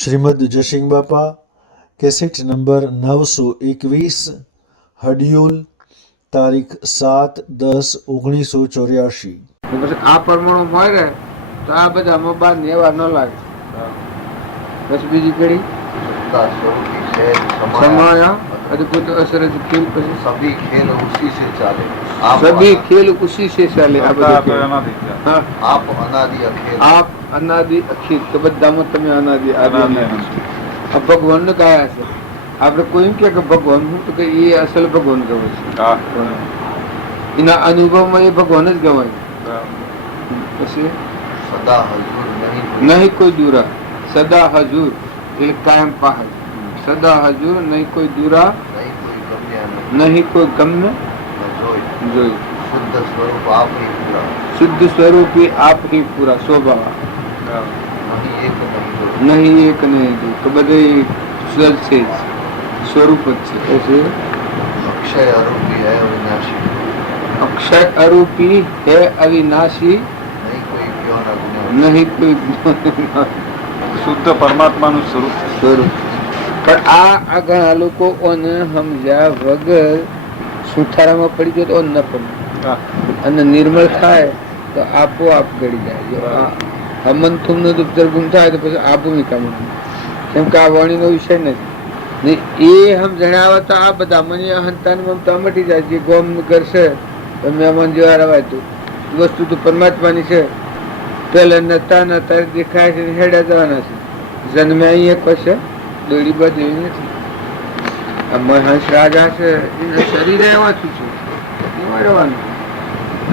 શ્રીમદ જયસિંહ બાપા cassette number 921 હડિયુલ તારીખ 7/10/1984। પછી આ પરમાણુ મળે તો આ બધામાં બાર ને એવા ન લાગે। પછી બીજી કડી समाया अद्भुत असरज खेल પછી सभी खेल उसी से चाले सभी खेल उसी से चाले। આ બધું હા आप अनादि अखेल આપ અનાદિ અખિલ તો બધામાં તમે અનાદિ આદિ અનાદિ છો। આ ભગવાન ને કયા છે આપણે કોઈ એમ કે ભગવાન હું તો કે એ અસલ ભગવાન કહેવાય છે। એના અનુભવમાં એ ભગવાન જ કહેવાય। પછી सदा हजूर नहीं कोई दूरा सदा हजूर એટલે કાયમ પાહલ સદા હજુર નહીં કોઈ દૂરા નહીં કોઈ ગમ્ય જોઈ शुद्ध स्वरूप आप ही पूरा શુદ્ધ સ્વરૂપી આપ ही પૂરા સ્વભાવ નહીં એક નહીં દો તો બધે સ્વર છે સ્વરૂપ જ છે। પછી अक्षय अरूपी है अविनाशी અક્ષય અરૂપી હે અવિનાશી नहीं कोई क्यों न गुने નહીં કોઈ શુદ્ધ પરમાત્માનું સ્વરૂપ। પણ આ ઘણા લોકો ઓને સમજ્યા વગર સુથારામાં પડી ગયો તો ન પડે અને નિર્મળ થાય તો આપોઆપ ગળી જાય। હમંતુમ નો દુર્ગુમ થાય તો પછી આ ભૂમિકામાં કેમ કે આ વાણીનો વિષય નથી એ સમજણ આવે તો આ બધા મને અહંતા મમતા મટી જાય। જે ગોમ કરશે તો મહેમાન જેવા રવાતું વસ્તુ તો પરમાત્માની છે। પેલા નતા નતા દેખાય છે હેડા જવાના છે જન્મે અહીંયા કશે દોડી બાદ એવી નથી। આ હંસ રાજા છે એનું શરીર એવાથી છે એમાં રહેવાનું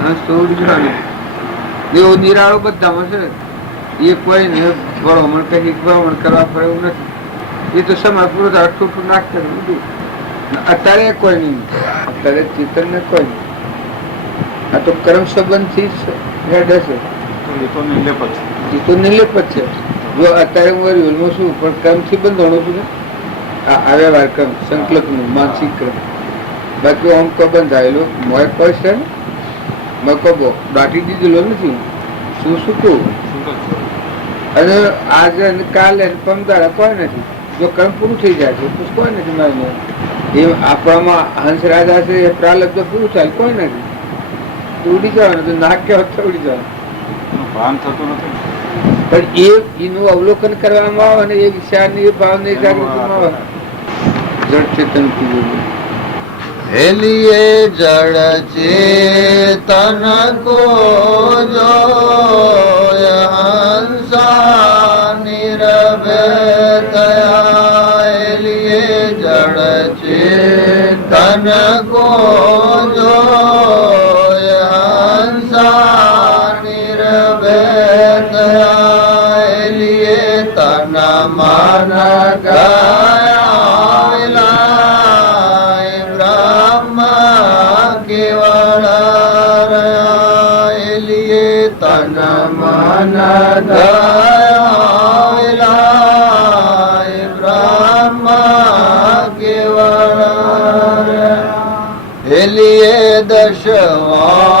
હંસ તો ઉડી જવાનું એવો નિરાળો બધામાં છે। એ કોઈ ને ભણવણ કઈ ભણવણ કરવા પડે એવું નથી। એ તો સમય પૂરો થાય અઠું નાખતા બધું અત્યારે કોઈ નહીં અત્યારે ચેતન ને કોઈ નહીં। આ તો કર્મ સંબંધ થી હેડ હશે એ તો નિર્લેપ જ છે। જો અત્યારે હું રીલમાં છું પણ કર્મ થી બંધાણું છું ને આ વ્યવહાર કર્મ સંકલ્પ નું માનસિક કર્મ બાકી આમ કો બંધાયેલો મોય કોઈ છે મેં કહો દાટી દીધેલો નથી શું શું કહું અને આજે કાલે પમદારા કોઈ નથી। જો કર્મ પૂરું થઈ જાય છે તો કોઈ નથી મારે એ આપણામાં હંસ રાજા છે એ પ્રાલબ્ધ પૂરું થાય કોઈ નથી તો ઉડી જવાનું તો નાક કે ઉડી જવાનું ભાન થતું નથી પણ એનું અવલોકન કરવામાં આવે અને એ વિચારની એ ભાવની જાગૃતિમાં આવે જળ ચેતન हेलिए जड़ चेतन को जो हंसा निरवैतया हेलिए जड़ चेतन को जो हंसा निरवैतया हेलिए तन मन गाया तन मन गया ब्रह्म केवल लिए दशवांग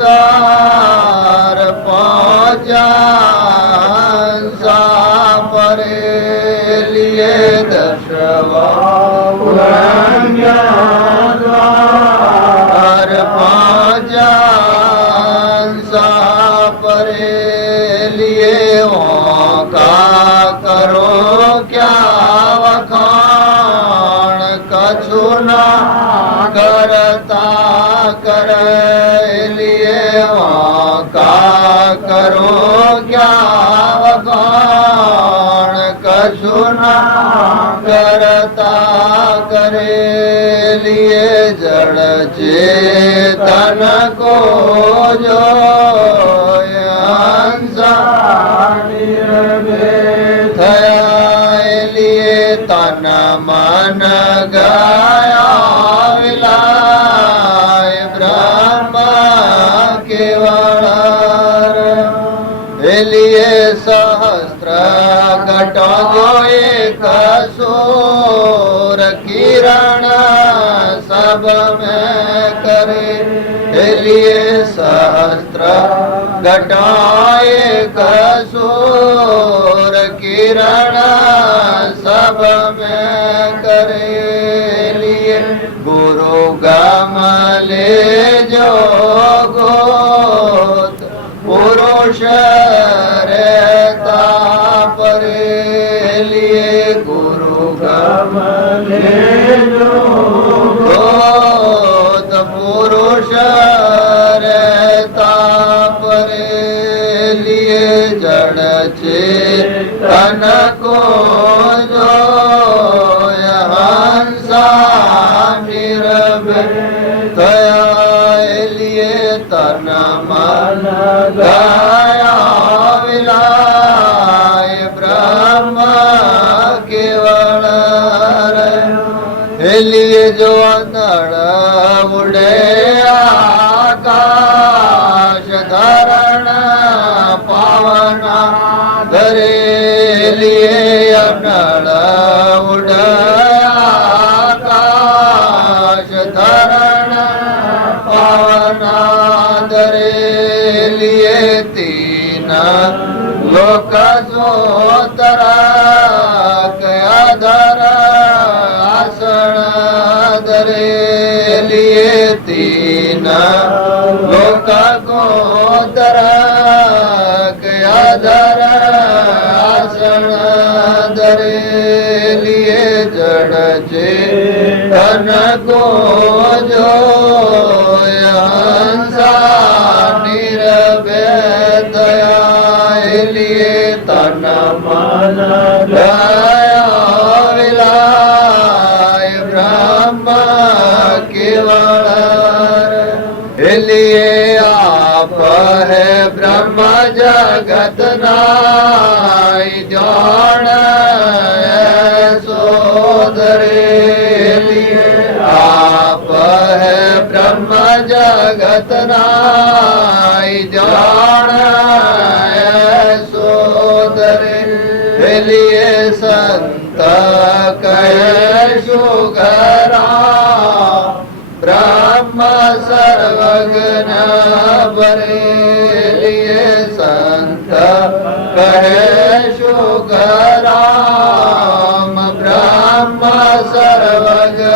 द्वार पहुँचा परे लिए दशवांग द्वार पहुँचा परे लिए का करो क्या वखाण कछु न करता कर लिए का करो क्या वखाण कछु न करता करे लिए जड़ चेतन को जो लिए तन मन गया विलाय ब्रह्म केवल लिए सहस्त्र घट जो एक सूर किरण सब में करे लिए सहस्त्र घट एक सूर किरण सब में करे लिए गुरु गम ले जो गोत पुरुष रहता परे लिए गुरु गम ले जो गोत पुरुष रहता परे लिए जड़ चेतन को जो हंसा निरभय लिए तन मन गाया विलाय ब्रह्म केवल लिए जो नड़ उड़े आकाश धरण पावना धरे लिए नड़ उड़े आकाश धरण पावना धरे लिए तीन लोक सोतरा कया धर आसन धरे लिए तीन लोक को तरा कया धर आसन धरे लिए जड़ चेतन को जो हंसा निरभय दया लिए तन मन गाया विलाय ब्रह्म केवल लिए आप है ब्रह्म जगत नाय जान सोदरे लिए आप है ब्रह्म जगत नाय जान सोदरे लिए संत कहे सुगरा ब्रह्म सर्वज्ञ बरे लिए संत कहे सुगरा ब्रह्म सर्वज्ञ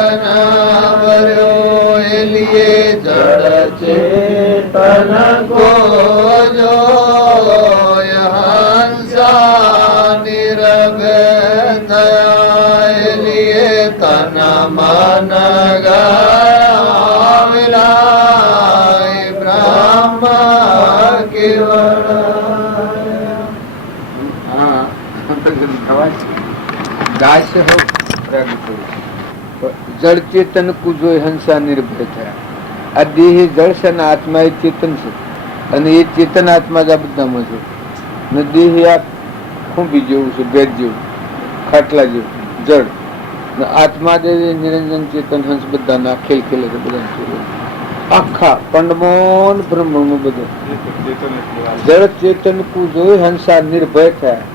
बरो लिए जड़ चेतन को जो हंसा निरभय दया लिए तन मन गाया विलाय ब्रह्म केवल દાસ્ય હો પ્રગટ જળ ચેતન કુજો હંસા નિર્ભય થયા. આ દેહ જળ છે ને આત્મા એ ચેતન છે અને એ ચેતન આત્મા જ આ બધામાં છે ને દેહ આ ખૂંબી જેવું છે, ભેદ જેવું, ખાટલા જેવું જળ ને આત્મા જે નિરંજન ચેતન હંસ બધાના ખેલ ખેલે છે, બધા આખા કંડમોન બ્રહ્મનું બધું જળ ચેતન કુજો હંસા નિર્ભય થયા.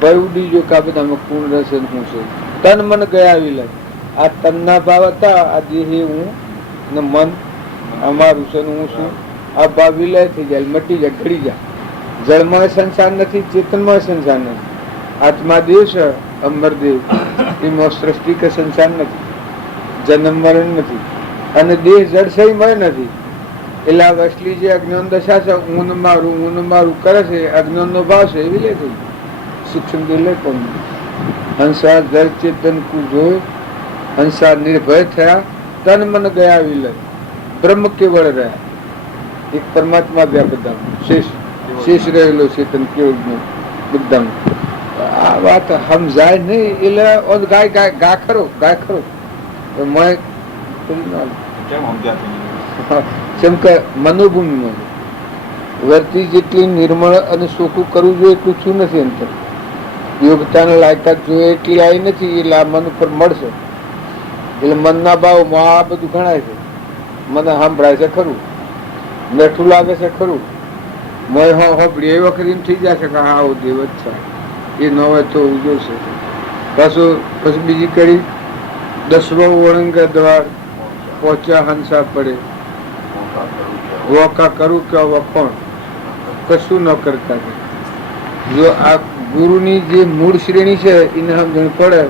ભય ઉડી ગયો કે આ બધામાં કોણ રહેશે શું છે. તન મન ગયા વિલય. આ તનના ભાવ હતા, આ દેહ હું ને મન અમારું છે ને હું છું, આ ભાવ વિલય થઈ જાય, મટી જાય, ઘડી જાય. જળમય સંસાર નથી, ચેતનમય સંસાર નથી. આત્મા દેહ છે અમર દેહ, એમાં સૃષ્ટિ કે સંસાર નથી, જન્મ મરણ નથી અને દેહ જળસયમય નથી. એટલે આ વસલી જે અજ્ઞાન દશા છે, ઊન મારું કરે છે, અજ્ઞાન નો ભાવ છે, એવી લે થઈ સૂક્ષ્મ દિલે કોણ હંસા જળ ચેતન કુજો હંસા નિર્ભય થયા. તન મન ગયા વિલય, બ્રહ્મ કેવળ રહ્યા. એક પરમાત્મા ગયા બધા, શેષ રહેલો ચેતન કેવળ બધામાં. આ વાત સમજાય નહીં એટલે ગાય ખરો મેં કેમ કે મનોભૂમિમાં વર્તી જેટલી નિર્મળ અને ચોખ્ખું કરવું જોઈએ એટલું શું નથી. અંતર યોગતાને લાયકાત જોઈએ એટલી આવી નથી, એટલે આ મન ઉપર મળશે. એટલે મનના ભાવમાં આ બધું ગણાય છે. મને સાંભળાય છે ખરું, મેઠું લાગે છે ખરું, મોય સાંભળીએ એ વખત એમ થઈ જશે કે હા આવો દેવ જ છે, એ ન હોય તો જોશે. પછી બીજી કડી 10મો ઓળંગ દ્વાર પહોંચ્યા હંસા પડે, વોકા કરું કે વખોણ કશું ન કરતા. જો આ ગુરુની જે મૂળ શ્રેણી છે એને સમજણ પડે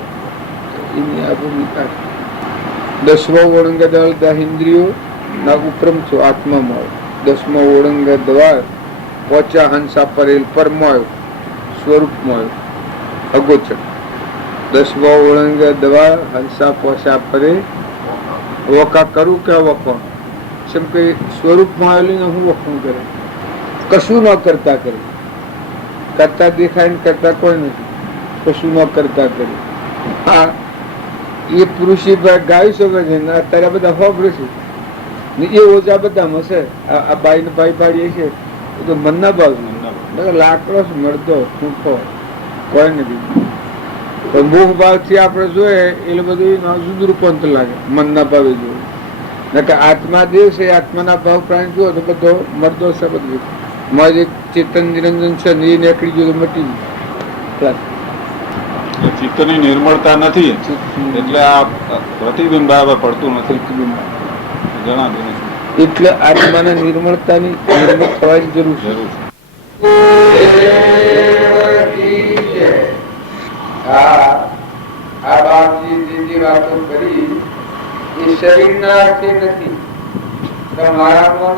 એની આ ભૂમિકા. દસમો ઓળંગ દળ દહિન્દ્રિયો ના ઉપરમ છો આત્મામાં. દસમો ઓળંગ દ્વાર પોચા હંસા પરેલ પરમાયો સ્વરૂપમાં અગોચર. દસમો ઓળંગ દ્વાર હંસા પોસા પરે વકા કરું કે વખણ જેમ કે સ્વરૂપમાં આવેલી હું વખણ કરે કશું ન કરતા કરે. કરતા દેખાય ને કરતા કોઈ નથી, કશું ન કરતા કરે. હા એ પુરુષી ગાયું શકે છે ને અત્યારે બધા હોબરે છે ને એ ઓજા બધામાં છે. આ બાઈ ને ભાઈ પાડીએ છે એ તો મનના ભાવ લાકડો મળતો ખૂંખો કોઈ નથી. પણ મોહ ભાવ થી આપણે જોઈએ એટલે બધું જુદું પંથ લાગે મનના ભાવે જોયું. આત્મા દેવ છે આત્માના ભાવ પ્રાણી જુઓ તો બધો મરદો છે. બધું મારે ચેતન નિરંજન છે ને એ નીકળી ગયું તો મટી ગયું. ચિત્તની નિર્મળતા નથી એટલે આ પ્રતિબિંબ બરાબર પડતું નથી, જણાતું નથી. એટલે આત્માના નિર્મળતાની નિર્મળ થવાની જરૂર છે. આ બાપજી જે વાતો કરી એ શરીરના અર્થે નથી. મારામાં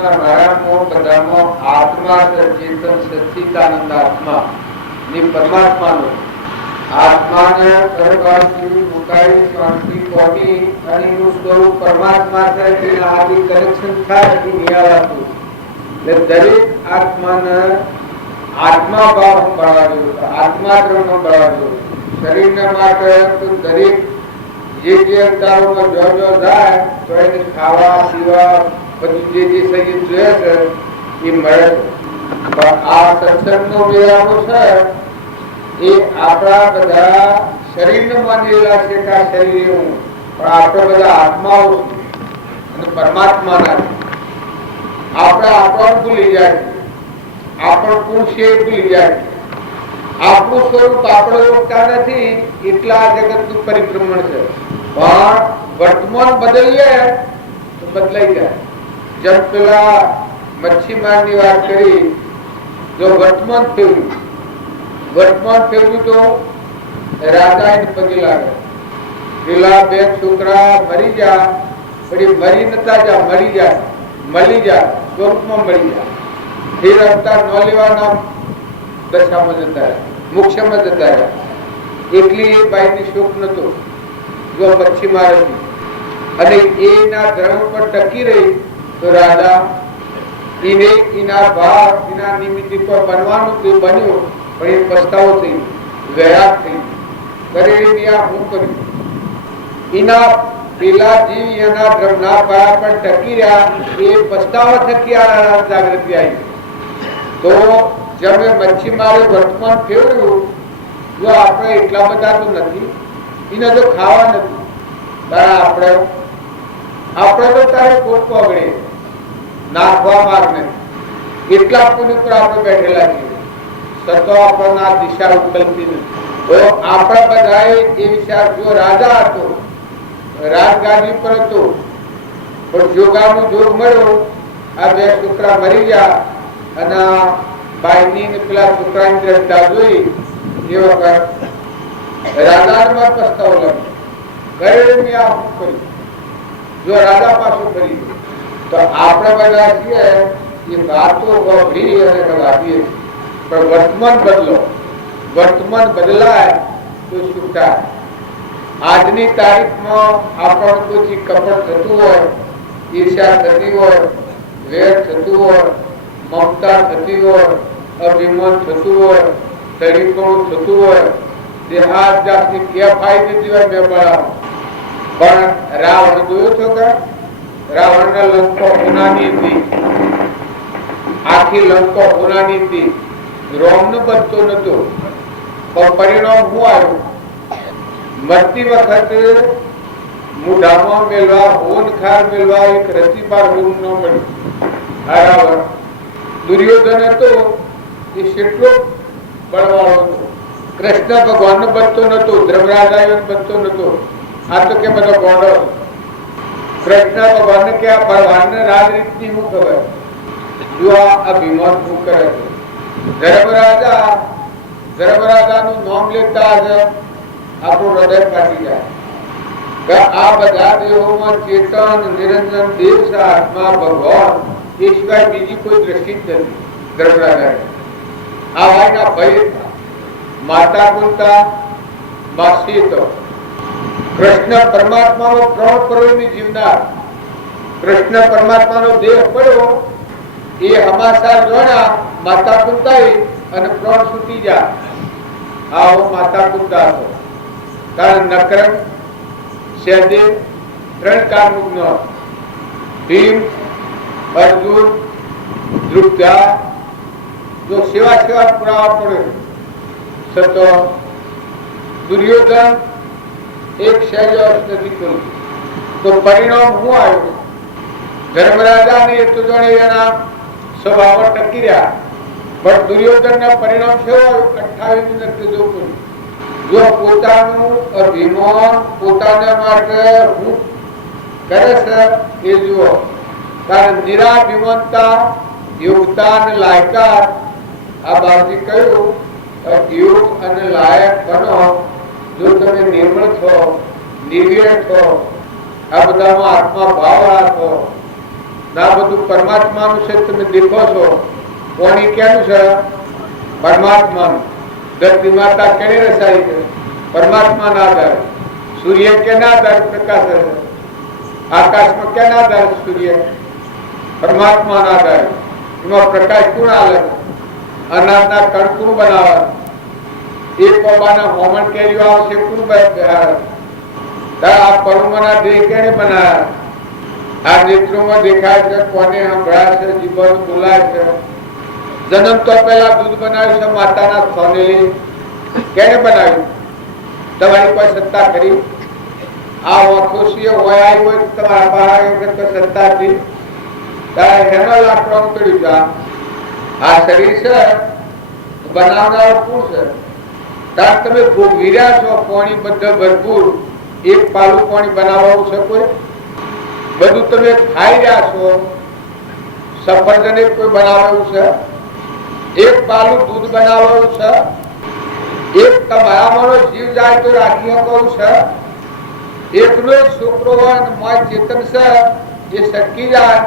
બધામાં આત્મા ચેતન સચ્ચિદાનંદ આત્મા ને પરમાત્માનો આત્માને સર્વકાળથી મુકાઈ શાંતિ પામી અને એનું સ્વરૂપ પરમાત્મા થાય તેના આદિ કનેક્શન થાય એ નિયાળાતું. એટલે દરેક આત્માને આત્મા ભાવ સંભાળવા જોઈએ, આત્મા ધર્મ સંભાળવા જોઈએ. શરીરને માટે તો દરેક જે અવતારોમાં જો જાય તો એને ખાવા પીવા બધું જે શરીર જોઈએ છે એ મળે છે. પણ આ સત્સંગનો મેળાવો છે એ આપણા બધા શરીરને માનેલા છે કે આ શરીર એવું, પણ આપણે બધા આત્માઓ અને પરમાત્માના છે. આપણે આપણને ભૂલી જાય છે, આપણું કોણ છે એ ભૂલી જાય છે. આપણું સ્વરૂપ આપણે ઓળખતા નથી એટલા જગતનું પરિભ્રમણ છે. પણ વર્તમાન બદલીએ તો બદલાઈ જાય. જેમ પેલા મચ્છીમારની વાત કરી, જો વર્તમાન ફેરવ્યું તો રાજા એને પગે લાગે. પેલા બે છોકરા મરી જા પછી મરી નતા જા મરી જા મળી જા સ્વરૂપમાં મળી જા. ફેર અવતાર ન લેવાના દશામાં જતા રહ્યા, મોક્ષમાં જતા રહ્યા. એટલી એ બાઈની શોક નતો જો મચ્છીમાર હતી અને એના ધર્મ પર ટકી રહી તો રાજા એને એના ભાવ એના નિમિત્ત પર બનવાનું તે બન્યું. પણ એ પસ્તાવો થઈ વૈરાગ થઈ કરેલી હું કર્યું એના પેલા જીવ એના ધર્મના પાયા પર ટકી રહ્યા એ પસ્તાવા થકી આ જાગૃતિ આવી. તો જેમ મચ્છીમારે વર્તમાન ફેરવ્યું જો આપણે એટલા બધા તો નથી એને તો ખાવા નથી તારા આપણે તો તારે કોટ પગડે નાખવા માર્ગ નથી એટલા પુણ્ય પર આપણે બેઠેલા છીએ. સતો આપણને આ દિશા ઉકલતી નથી. તો આપણા બધાએ એ વિચાર જો રાજા હતો રાજગાદી પર હતો પણ જોગાનું જોગ મળ્યો. આ બે છોકરા મરી ગયા અને બાઈની ને પેલા છોકરાની દ્રષ્ટા જોઈ એ વખત રાજામાં પસ્તાવો લાગ્યો. જો રાજા પાછું કરી તો આપણે બધા છીએ એ વાતો વાપરી અને વાપીએ પણ વર્તમાન બદલો. વર્તમાન બદલાય તો શું થાય? આજની તારીખમાં આપણને કોઈ કપટ થતું હોય, ઈર્ષા થતી હોય, વેર થતું હોય, મમતા થતી હોય, અભિમાન થતું હોય, તરીકોણું થતું હોય, દેહાત જાતની કેફાઈ થતી હોય મેં બળાવો. પણ રાવણ જોયું છો કે રાવણના લંકો હોનાની હતી, આખી લંકો હોનાની હતી. રોમ નો બનતો નતો પણ પરિણામ શું આવ્યું? મરતી વખત મુઢામાં મેળવા હોન ખાર મેળવા એક રસીપાર રૂમ ન મળ્યું. આ રાવણ દુર્યોધન હતો એ કેટલો બળવાળો હતો. કૃષ્ણ ભગવાન નો બનતો નતો, ધર્મરાજા બનતો નતો. આ તો કે બધો ગોડો. કૃષ્ણ ભગવાન ને કે આ ભગવાન ને રાજરીત ની શું ખબર? જો આ અભિમાન શું કરે છે? ધર્મરાજા ધર્મરાજાનું નામ લેતા જ આપણું હૃદય ફાટી જાય કે આ બધા દેહોમાં ચેતન નિરંજન દેવ છે આત્મા ભગવાન એ સિવાય બીજી કોઈ દ્રષ્ટિ જ નથી. ધર્મરાજા આ વાયના ભય માતા કુંતા માસી તો કૃષ્ણ પરમાત્માનો 3 કરોડની જીવનાર કૃષ્ણ પરમાત્માનો દેહ પડ્યો એ હમાસાર જોણા માતા કુંતાઈ અને પ્રાણ છૂટી જા. આવો માતા કુંતા હતો કારણ નકરંગ સહદેવ 3 કામુકનો ભીમ અર્જુન દ્રુપદા જો સેવા પુરાવા પડે સતો દુર્યોધન એક સહેજ નથી કર્યું તો પરિણામ શું આવ્યું? ધર્મરાજાને એ તો જાણે એના સ્વભાવ ટકી રહ્યા પણ દુર્યોધન ના પરિણામ કેવું આવ્યું? 28 મિનિટ જોવું. જો પોતાનું અભિમાન પોતાના માટે હું કરે છે એ જુઓ. કારણ નિરાભિમાનતા યોગતા અને લાયકાત આ બાબતે કહ્યું યોગ અને લાયક બનો જો તમે નિર્મળ છો નિર્વ્યય છો આ બધામાં આત્મા ભાવ છો ના બધું પરમાત્માનું છે તમે દેખો છો. કોની કેનું છે? પરમાત્માનું. ધરતી માતા કેને રસાઈ છે? પરમાત્માના આધારે. સૂર્ય કેના આધારે પ્રકાશ છે? આકાશમાં કેના આધારે સૂર્ય? પરમાત્માના આધારે. એમાં પ્રકાશ કોણ આલે? અનાજના કણ કોણ બનાવે? એક બાબાના હોમણ કેરીઓ આવશે કોણ બેહાડે? આ પરમના દેહ કેને બનાવ્યા? આ નેત્રોમાં દેખાય છે કોને સંભળાય છે જીવન બોલાય છે? જન્મ તો પહેલા દૂધ બનાવ્યું છે માતાના સ્થાને કેને બનાવ્યું? તમારી પાસે સત્તા કરી? આ ઓખોશીએ હોય આવી હોય તમારા પાસે સત્તાથી એનો લાકડો ઉતર્યું છે. આ શરીર છે બનાવનાર કોણ છે? કારણ તમે ભોગવીર્યા છો પાણી બધા ભરપૂર એક પાલું પાણી બનાવવાનું છે કોઈ? બધું તમે ખાઈ રહ્યા છો. સફરજન કોઈ બનાવવાનું છે? એક પાલું દૂધ બનાવવાનું છે? એક તમારામાંનો જીવ જાય તો રાખી શકવું છે? એકનો એક છોકરો હોય મોય ચેતન છે એ સટકી જાય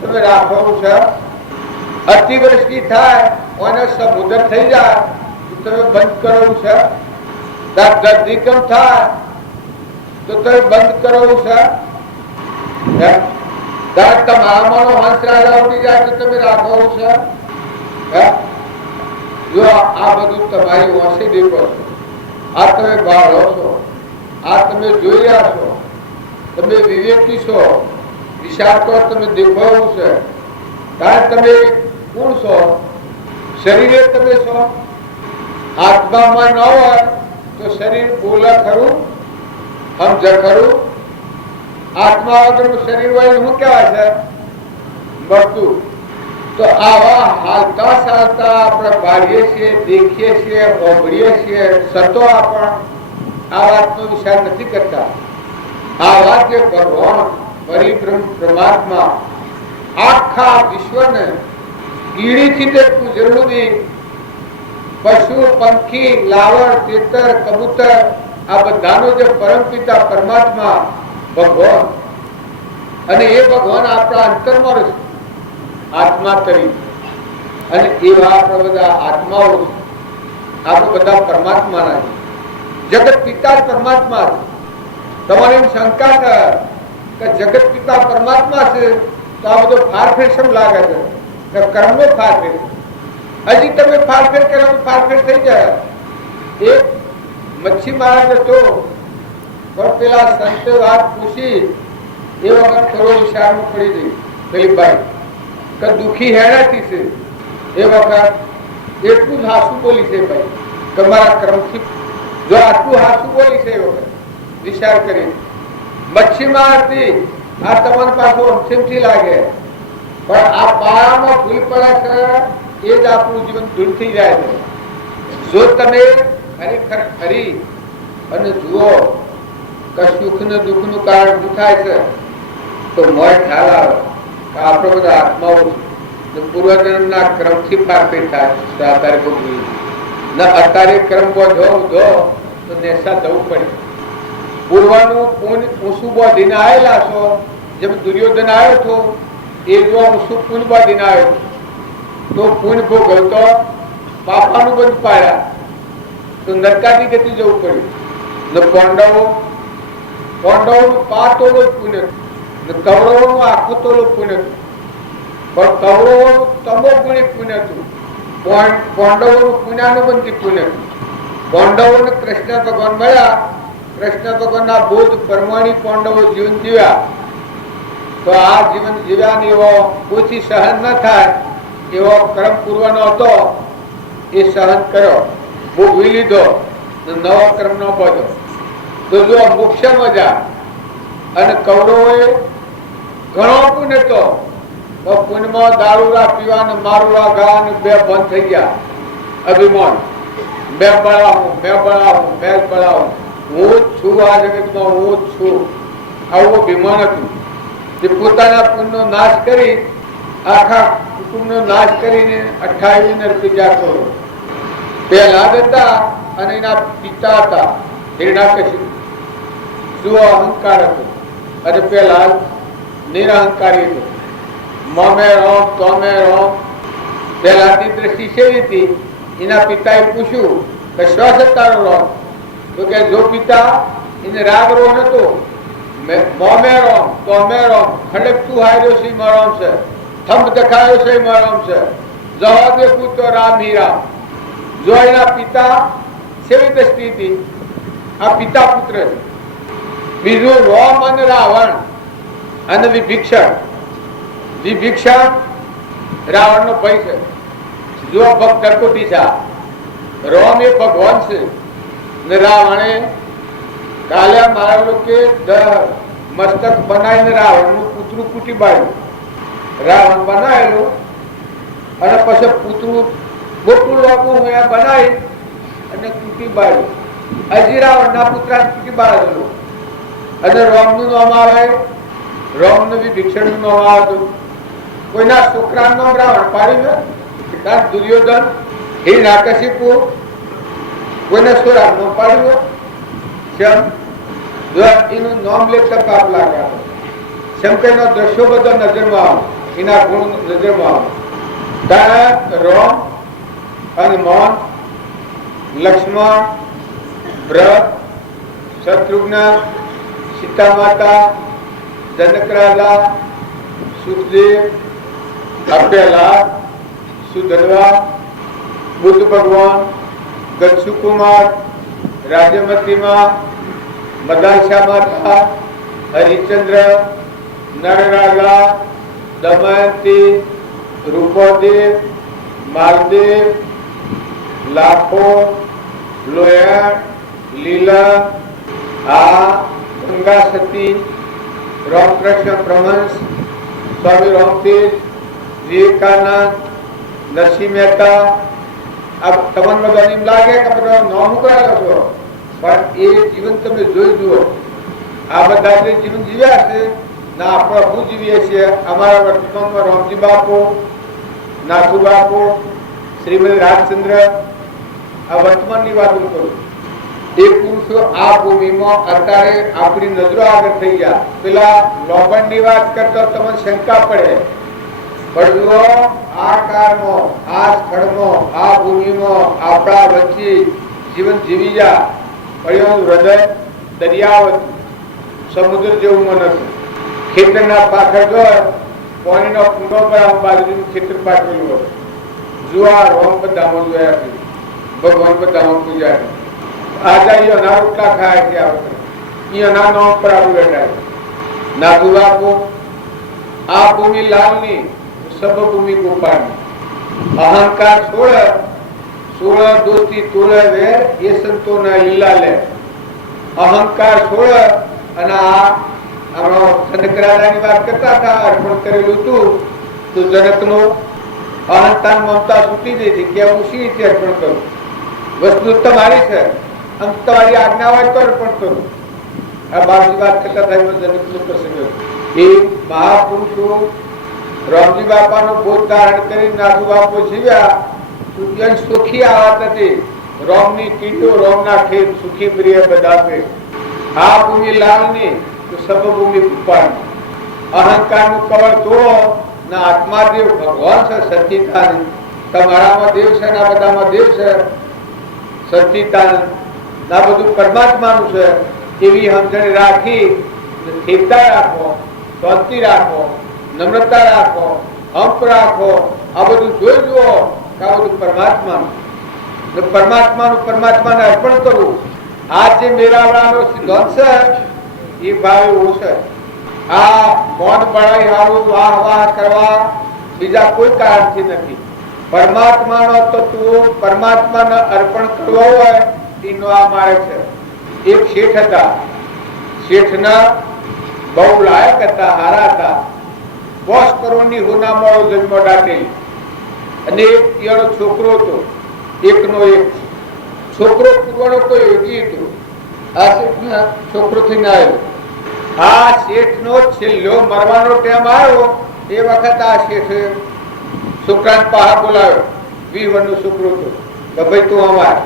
તમે રાખવાનું છે? અતિવૃષ્ટિ થાય અને સમુદ્ર થઈ જાય તમે બંધ કરવું છે? ધરતીકંપ થાય તો તમે બંધ કરવું છે? તમારામાંનો હંસ રાજા ઉડી જાય તો તમે રાખવાનું છે? જો આ બધું તમારી વાંસી દેખો છો, આ તમે બાળો છો, આ તમે જોઈ રહ્યા છો, તમે વિવેકી છો, વિચાર કરો તમે દેખાવું છે. કારણ તમે કોણ છો? શરીરે તમે છો. આત્મામાં ન હોય તો શરીર બોલે ખરું, સમજે ખરું? આત્મા વગરનું શરીર હોય શું કહેવાય છે? મરતું. તો આવા હાલતા ચાલતા આપણે ભાળીએ છીએ, દેખીએ છીએ, સાંભળીએ છીએ, સતો આપણે આ વાતનો વિચાર નથી કરતા. આ વાત જે ભગવાન પરિબ્રહ્મ પરમાત્મા આખા વિશ્વને કીડીથી તે કુજરડી પશુ પંખી લાવણ તેતર કબૂતર આ બધાનો જે પરમ પિતા પરમાત્મા ભગવાન અને એ ભગવાન આપણા અંતરમાં રહે આત્મા તરીકે અને એવા આપણા બધા આત્માઓ આપણે બધા પરમાત્માના જગત પિતા પરમાત્મા. તમારે એમ શંકા થાય કે જગત પિતા પરમાત્મા છે તો આ બધો ફારફેર શેમ લાગે છે? કર્મનો ફારફેર. હજી તમે ફારફેર કરો ફારફેર થઈ જાય. એક મચ્છી મારા તો પણ પેલા સંતે વાત પૂછી એ વખત થોડો વિચારમાં પડી ગઈ પેલી ભાઈ કે દુઃખી હેરાતી છે. એ વખત એટલું જ હાસુ બોલી છે ભાઈ તમારા કર્મથી. જો આટલું હાસુ બોલી છે એ વખત વિચાર કરી મચ્છી મારતી આ તમારી પાસે અંતિમથી લાગે પણ આ પાયામાં ભૂલ પડે છે એ જ આપણું જીવન દૂર થઈ જાય છે. જો તમે ખરેખર ખરી અને જુઓ કે સુખ ને દુઃખ નું કારણ શું થાય છે તો મોય ખ્યાલ આવે કે આપણે બધા આત્માઓ પૂર્વજન્મના ક્રમથી ફારફેર થાય. અત્યારે કર્મ બોધો તો નેસા જવું પડે. પૂર્વનું પુણ્ય ઊંસું બોધીને આવેલા છો, જેમ દુર્યોધન આવ્યો હતો એ જો ઊંસું પુણ્ય બોધીને આવ્યો તો પુણ્ય ભોગવતો પાપાનું બંધ પાડ્યા તો નરકાની ગતિ જવું પડ્યું. ને પાંડવોનું 5 તોલો પુણ્ય, કૌરવોનું આખું તોલો પુણ્ય હતું. પણ કૌરવોનું તમો ગુણી પુણ્ય હતું, પાંડવોનું પુણ્યાનુબંધી પુણ્ય હતું. પાંડવોને કૃષ્ણ ભગવાન મળ્યા, કૃષ્ણ ભગવાનના બોધ પ્રમાણે પાંડવો જીવન જીવ્યા. તો આ જીવન જીવ્યા એવો ઓછી સહન ન થાય એવો કર્મ પૂર્વનો હતો, એ સહન કર્યો, ભોગવી લીધો, નવો કર્મ નો બધો. તો જો મોક્ષ મજા અને કૌરવોએ ઘણો પુણ્ય તો પુણ્યમાં દારૂરા પીવા ને મારુરા ગા ને 2 બંધ થઈ ગયા. અભિમાન, મેં બળાવું, હું જ છું આ જગતમાં, હું જ છું, આવું અભિમાન હતું. જે પોતાના પુણ્યનો નાશ કરી આખા કુટુંબનો નાશ કરીને 28 નરપીજા કરો. પહેલા હતા અને એના પિતા હતા હિરણ્યકશિપુ. જુઓ અહંકાર હતો અને પેલા નિરહંકારી હતો. મમે રોમ તોમે રોમ. પહેલાની દ્રષ્ટિ કેવી હતી? એના પિતાએ પૂછ્યું કે શું છે તારો રોમ? તો કે જો પિતા એને રાગ રોમ હતો, મોમે રોમ તોમે રોમ, ખડક તું હાર્યો છે મરોમ છે, થંભ દેખાયો છે મરોમ છે, જવા દે પૂતો રામ હી રામ. જો એના પિતા કેવી દ્રષ્ટિ હતી? આ પિતા પુત્ર છે. બીજું રોમ અને રાવણ અને વિભીષણ. વિભીષણ રાવણ નો ભાઈ છે. જો ભક્ત કોટી છે. રોમ એ ભગવાન છે ને રાવણે કાલે મારા લોકો મસ્તક બનાવીને રાવણ નું પુતળું કૂટી બાળ્યું. રાવણ બનાવેલું અને પછી પુતળું મોટું લોકોનું બનાવી અને કૂટી બાળ્યું. હજી રાવણ ના પુત્ર કૂટી બાળેલું. અને રોમ નું નામ આવે, રોમ નું વિભીષણ નું નામ આવતું. કોઈના છોકરા નામ રાવણ પાડ્યું ને, દુર્યોધન હિરણ્યકશિપુ કોઈને છોરા નામ પાડ્યું. એનું નામ લેતા પાપ લાગ્યા. શંકરનો દ્રશ્યો બધા નજરમાં આવે, એના ગુણ નજરમાં આવે. ત્યારે રોમ અને મોહન, લક્ષ્મણ, ભરત, શત્રુઘ્ન, સીતા માતા, જનક રાજા, સુખદેવ, અભ્યલાદ, સુધન્વા, બુદ્ધ ભગવાન, ગચ્છુ કુમાર, રાજ્યમતીમાં, મદાલસા માતા, હરિચંદ્ર, નરરાજા, દમયંતી, રૂપદેવ, માલદેવ, લાખો, લોયણ, લીલા, આ ગંગા સતી, રામકૃષ્ણ પરમહંસ, સ્વામી રામતીર્થ, વિવેકાનંદ, નરસિંહ મહેતા. આ તમને બધાને એમ લાગે કે બધા નામ કરેલા છો, પણ એ જીવન તમે જોઈ જુઓ. આ બધા જે જીવન જીવ્યા છે ના આપણે શું જીવીએ છીએ? અમારા વર્તમાનમાં રામજી બાપુ, નાથુ બાપુ, શ્રીમદ રાજચંદ્ર, આ વર્તમાનની વાત કરું. એ પુરુષો આ ભૂમિમાં અત્યારે આપણી નજરો આગળ થઈ ગયા. પેલા લોબણની વાત કરતા તમને શંકા પડે, પણ જુઓ આ કાળમાં, આ સ્થળમાં, આ ભૂમિમાં આપણા વચ્ચે જીવન જીવી જા. પણ હૃદય દરિયાવત સમુદ્ર જેવું મન હતું. ખેતરના પાછળ ઘર, પાણીનો કુંડો પર બાજુનું ખેતર પાછળનું હોય. જુઓ રોમ બધામાં જોયા છે, ભગવાન બધામાં પૂજા છે. આજા એના રોટલા ખાય છે. આ વખતે એના નામ પર આવું બેઠા છે. નાથુ બાપુ આ ભૂમિ લાલની, સબ ભૂમિ ગોપાળની. અહંકાર સોળ દોસ્તી તોડે વેર, એ સંતોના લીલા લે. અહંકાર છોડ અને આ જનકરાજાની વાત કરતા હતા, અર્પણ કરેલું હતું તો જનકનું અહંતા મમતા છૂટી ગઈ હતી કે હું શી રીતે અર્પણ કરું? વસ્તુ તમારી છે, તમારી આજ્ઞા હોય તો અર્પણ કરું. આ બાપની વાત કરતા થાય જનકનો પ્રસંગ. એ મહાપુરુષો રામજી બાપાનો બોધ ધારણ કરી નાથુ બાપુ જીવ્યા. સુખી આવત હતી રોમની કીટો રોમના ખેત સુખી પ્રિય બદાપે આ ભૂમિ લાલની તો સબ ભૂમિ કૃપાની અહંકારનું કવળ તોડો ના આત્માદેવ ભગવાન છે સચ્ચિદાનંદ તમારામાં દેવ છે ના બધામાં દેવ છે સચ્ચિદાનંદ ના બધું પરમાત્માનું છે એવી સમજણ રાખી સ્થિરતા રાખો, શાંતિ રાખો, નમ્રતા રાખો, હંપ રાખો. આ બધું જોઈ જુઓ કે આ બધું પરમાત્માને અર્પણ કરવું. આ જે મેળાવડાનો સિદ્ધાંત છે એ ભાવ એવો છે. આ મોન બળાઈ હારું વાહ વાહ કરવા બીજા કોઈ કારણથી નથી. પરમાત્માનો તત્વો પરમાત્માને અર્પણ કરવો હોય એનો આ મારે છે. એક શેઠ હતા, શેઠના બહુ લાયક હતા, હારા હતા. 5 કરોડની હોનામાં જન્મ દાટેલી અને એક એનો છોકરો હતો, એકનો એક છોકરો પૂરવાનો કોઈ યોગી હતો. આ શેઠના છોકરો થઈને આવ્યો. આ શેઠનો છેલ્લો મરવાનો ટાઈમ આવ્યો એ વખત આ શેઠે છોકરાને પાહા બોલાવ્યો. 20 વર્ષનો છોકરો હતો કે ભાઈ તું અમાર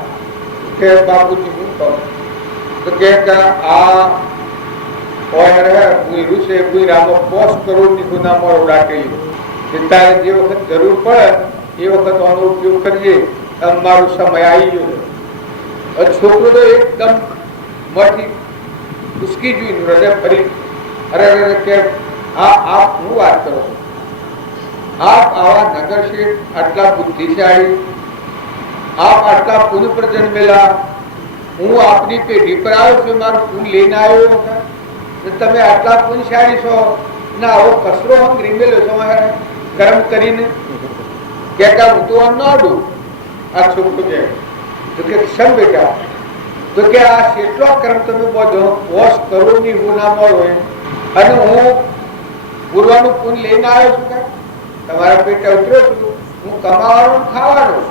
કે બાપુજી શું કહું તો કે આ રૂસે રામો 5 કરોડની ગુનામાં ઉડાટેલી તારે જે વખત જરૂર પડે એ વખત આનો ઉપયોગ કરીએ. મારો સમય આવી ગયો. છોકરો તો એકદમ મઠી ઉસકી જોઈને હૃદય ફરી અરે કે આપ હું વાત કરો છો? આપ આવા નગર શેઠ, આટલા બુદ્ધિશાળી, આપ આટલા પુન પર જન્મેલા, હું આપની પેઢી પર આવ્યો છું, મારું પુન લઈને આવ્યો, તમે આટલા પુણ્યશાળી છો ને આવો કચરો હમ રીમેલો છો કર્મ કરીને કે હું તો આમ ના આડું. આ છોકરો કે ક્ષણ બેટા તો કે આ કેટલો કર્મ તમે બધો 5 કરોડની ગુનામાં હોય અને હું પૂર્વાનું પુણ્ય લઈને આવ્યો છું કે તમારા પેટે ઉતર્યો છું, હું કમાવાનું ખાવાનું.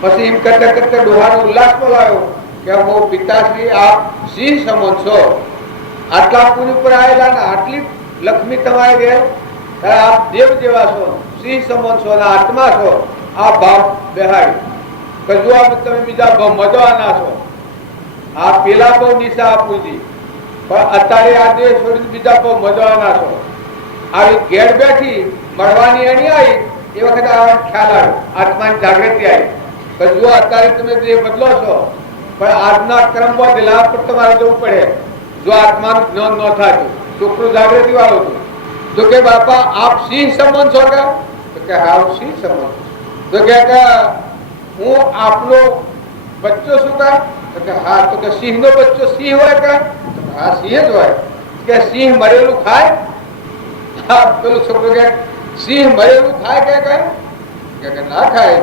પછી એમ કરતા કરતા ડોહાનો ઉલ્લાસ બોલાવ્યો કે હું પિતાશ્રી આપ સિંહ સમો છો, આટલા પુન ઉપર આવેલા ને આટલી લક્ષ્મી તમારે ગયા, આપ દેવ જેવા છો, સિંહ સમન છો, આત્મા છો. આ ભાવ બેહાડી જો તમે બીજા ભાવ મજવાના છો. આ પેલા ભાવ નિશા આપું છી પણ અત્યારે આ દેહ છોડીને બીજા ભાવ મજવાના છો. આવી ઘેર બેઠી મળવાની એની આવી એ વખતે આ ખ્યાલ આવ્યો, આત્માની જાગૃતિ આવી જો અત્યારે તમે દેહ બદલો છો પણ આજના કર્મ બદલા પર તમારે જવું પડે. જો આત્માનું જ્ઞાન ન થાય છોકરો જાગૃતિ વાળો હતો તો કે બાપા આપ સિંહ સંબંધ છો કે તો કે હા હું સિંહ સંબંધ. તો કે હું આપનો બચ્ચો શું કા તો કે હા. તો કે સિંહ નો બચ્ચો સિંહ હોય કે હા સિંહ જ હોય. કે સિંહ મરેલું ખાય? હા પેલું છોકરો કે સિંહ મરેલું ખાય કે ના ખાય.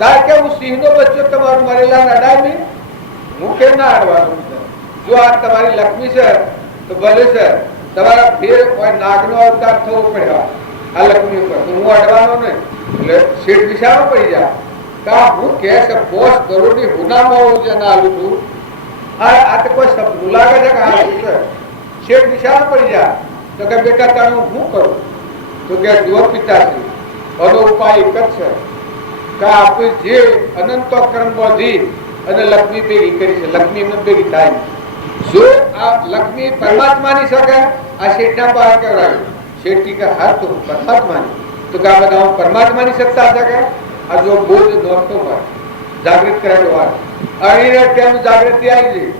તાર કે હું સિંહ નો બચ્ચો તમારું મરેલા અડાય નહીં, હું કેમ ના અડવાનું? જો આ તમારી લક્ષ્મી છે તો ભલે છે, તમારા ફેર નાગનો અવતાર થવો પડે આ લક્ષ્મી ઉપર, હું અડવાનો ને એટલે શેઠ વિશાળમાં પડી જાય. હું કે 5 કરોડની ગુનામાં હું જે ના આલું છું આ તો કોઈ સપનું લાગે છે કે હા શેઠ વિશાળમાં પડી જાય. તો કે બેટા તને હું શું કરું? તો કે જુઓ પિતાશ્રી આનો ઉપાય એક જ છે કે આપણે જે અનંત કર્મ બોધી અને લક્ષ્મી ભેગી કરી છે, લક્ષ્મી એમને ભેગી થાય. જો આ લક્ષ્મી પરમાત્માની શકે આ શેઠના પાસે કહેવાય. શેઠ કે હા તો પરમાત્માની તો કે આ બધા પરમાત્માની સત્તા શકે. આ જો બોધ નોખતો હોય જાગૃત કરેલો હોય અણીને તેમ જાગૃતિ આવી ગઈ.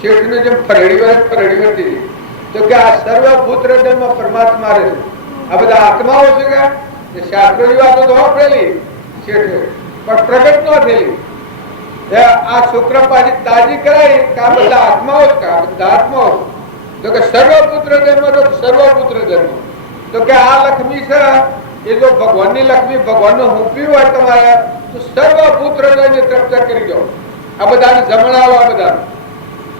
શેઠને જેમ ફરડી હતી તો કે આ સર્વભૂત હૃદયમાં પરમાત્મા રહે. આ બધા આત્માઓ છે કે શાસ્ત્રોની વાતો તો વાપરેલી શેઠે પણ પ્રગટ ન થયેલી. આ છોકરા પાછી તાજી કરાય કે આ બધા આત્માઓ જ કા બધા આત્માઓ તો કે સર્વપુત્ર જન્મ તો સર્વપુત્ર જન્મ. તો કે આ લક્ષ્મી છે એ જો ભગવાનની લક્ષ્મી ભગવાનનું હુંપ્યું હોય તમારે તો સર્વપુત્ર જઈને તૃપ્ત કરી દો. આ બધાને જમણાવો. આ બધા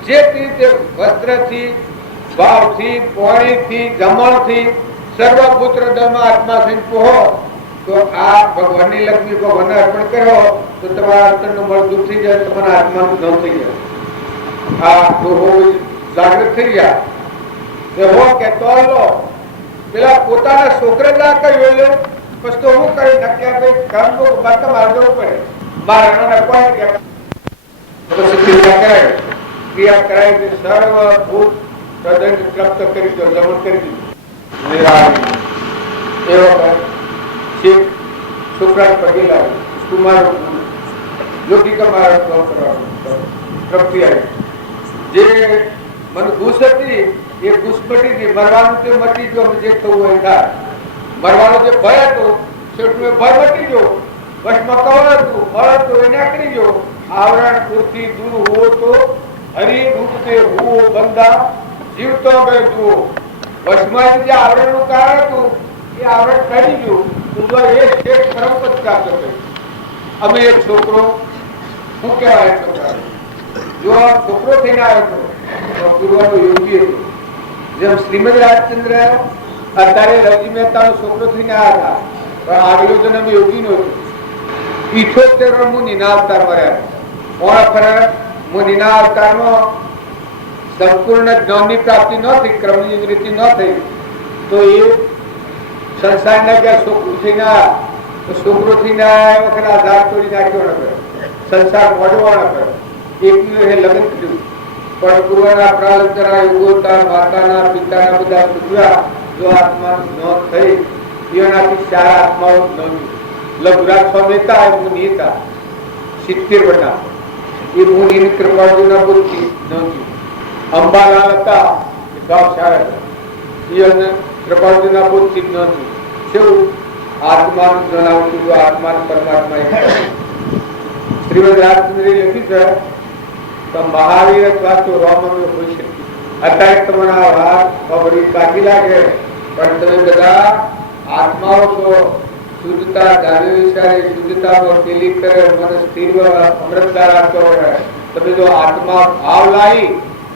જે રીતે વસ્ત્રથી, ભાવથી, પાણીથી, જમણથી સર્વપુત્ર જન્મ આત્મા થઈને કહો તો આ ભગવાનની લક્ષ્મી ભગવાનને અર્પણ કરો તો તમારા અંતરનું મળ દૂર થઈ જાય, તમારા આત્માનું ધન થઈ જાય. આ જાગૃત થઈ ગયા હો કે તો પેલા પોતાના છોકરા ના કહ્યું એટલે પછી તો હું કરી નક્કી કામ તો મારે જવું પડે. મારે કોઈ પછી ક્રિયા કરાય કે સર્વ ભૂત હૃદય તૃપ્ત કરી દો, જમણ કરી દીધું નિરાળી. એ વખત શિવ શુક્રાન પગે લાગે, કુમાર યોગિકા મારા તૃપ્તિ આવી. જે મને ઘૂસ હતી એ ઘૂસ મટી ગઈ, મરવાનું તે મટી ગયો, જે થવું હોય થાય. મરવાનો જે ભય હતો છેવટે ભય મટી ગયો, વશમાં કવર હતું ફળ હતું એ નીકળી ગયો. આવરણ પૂરથી દૂર હોવો તો હરી રૂપ તે હોવો બંધા જીવતો બે જુઓ. વશમાં જે આવરણનું કારણ હતું એ આવરણ કરી ગયું, એ શેઠ પરમપદ પ્રાપ્ત થયું. અમે એક છોકરો શું કહેવાય છોકરા, જો આ છોકરો થઈને આવ્યો હતો પૂર્વનો યોગી હતો. જેમ શ્રીમદ રાજચંદ્ર અત્યારે રવિ મહેતાનો છોકરો થઈને આવ્યા હતા, પણ આગલો જન્મ યોગી નો હતો. 78 મુનિના અવતાર મળ્યા. કોણ ફરક મુનિના અવતારમાં સંપૂર્ણ જ્ઞાનની પ્રાપ્તિ ન થઈ, ક્રમની નિવૃત્તિ ન થઈ, તો એ સંસારના જ્યાં છોકરું થઈને આવ્યા, તો છોકરો થઈને આવ્યા વખત આધાર તોડી નાખ્યો ન કર્યો, સંસાર મોડવો ન કર્યો. એકનું એ લગ્ન કર્યું, પણ પૂર્વના પ્રાલબ્ધના યુગોતા માતાના પિતાના બધા પૂજ્યા. જો આત્માનું જ્ઞાન થઈ એનાથી ચાર આત્માઓ જ્ઞાન. લઘુરાજ સ્વામી હતા, એ મુનિ હતા, 70 વર્ષના. એ મુનિ કૃપાળુના બુદ્ધિ જ્ઞાન. અંબાલાલ હતા, એ ભાવશાળ હતા, એ કૃપાળુના બુદ્ધિ જ્ઞાન. કેવું આત્માનું જ્ઞાન આવતું, આત્માનું પરમાત્મા. શ્રીમદ રાજચંદ્રે લખ્યું છે તો મહાવીર અથવા તો રોમનો હોઈ શકે. અત્યારે તમારા વાત ખબર કાઢી લાગે, પણ તમે બધા આત્માઓ છો. શુદ્ધતા જાણ્યો વિચારે શુદ્ધતામાં પેલી કરે મને સ્થિર અમૃતદાર આપતો હોય. તમે જો આત્મા ભાવ લાવી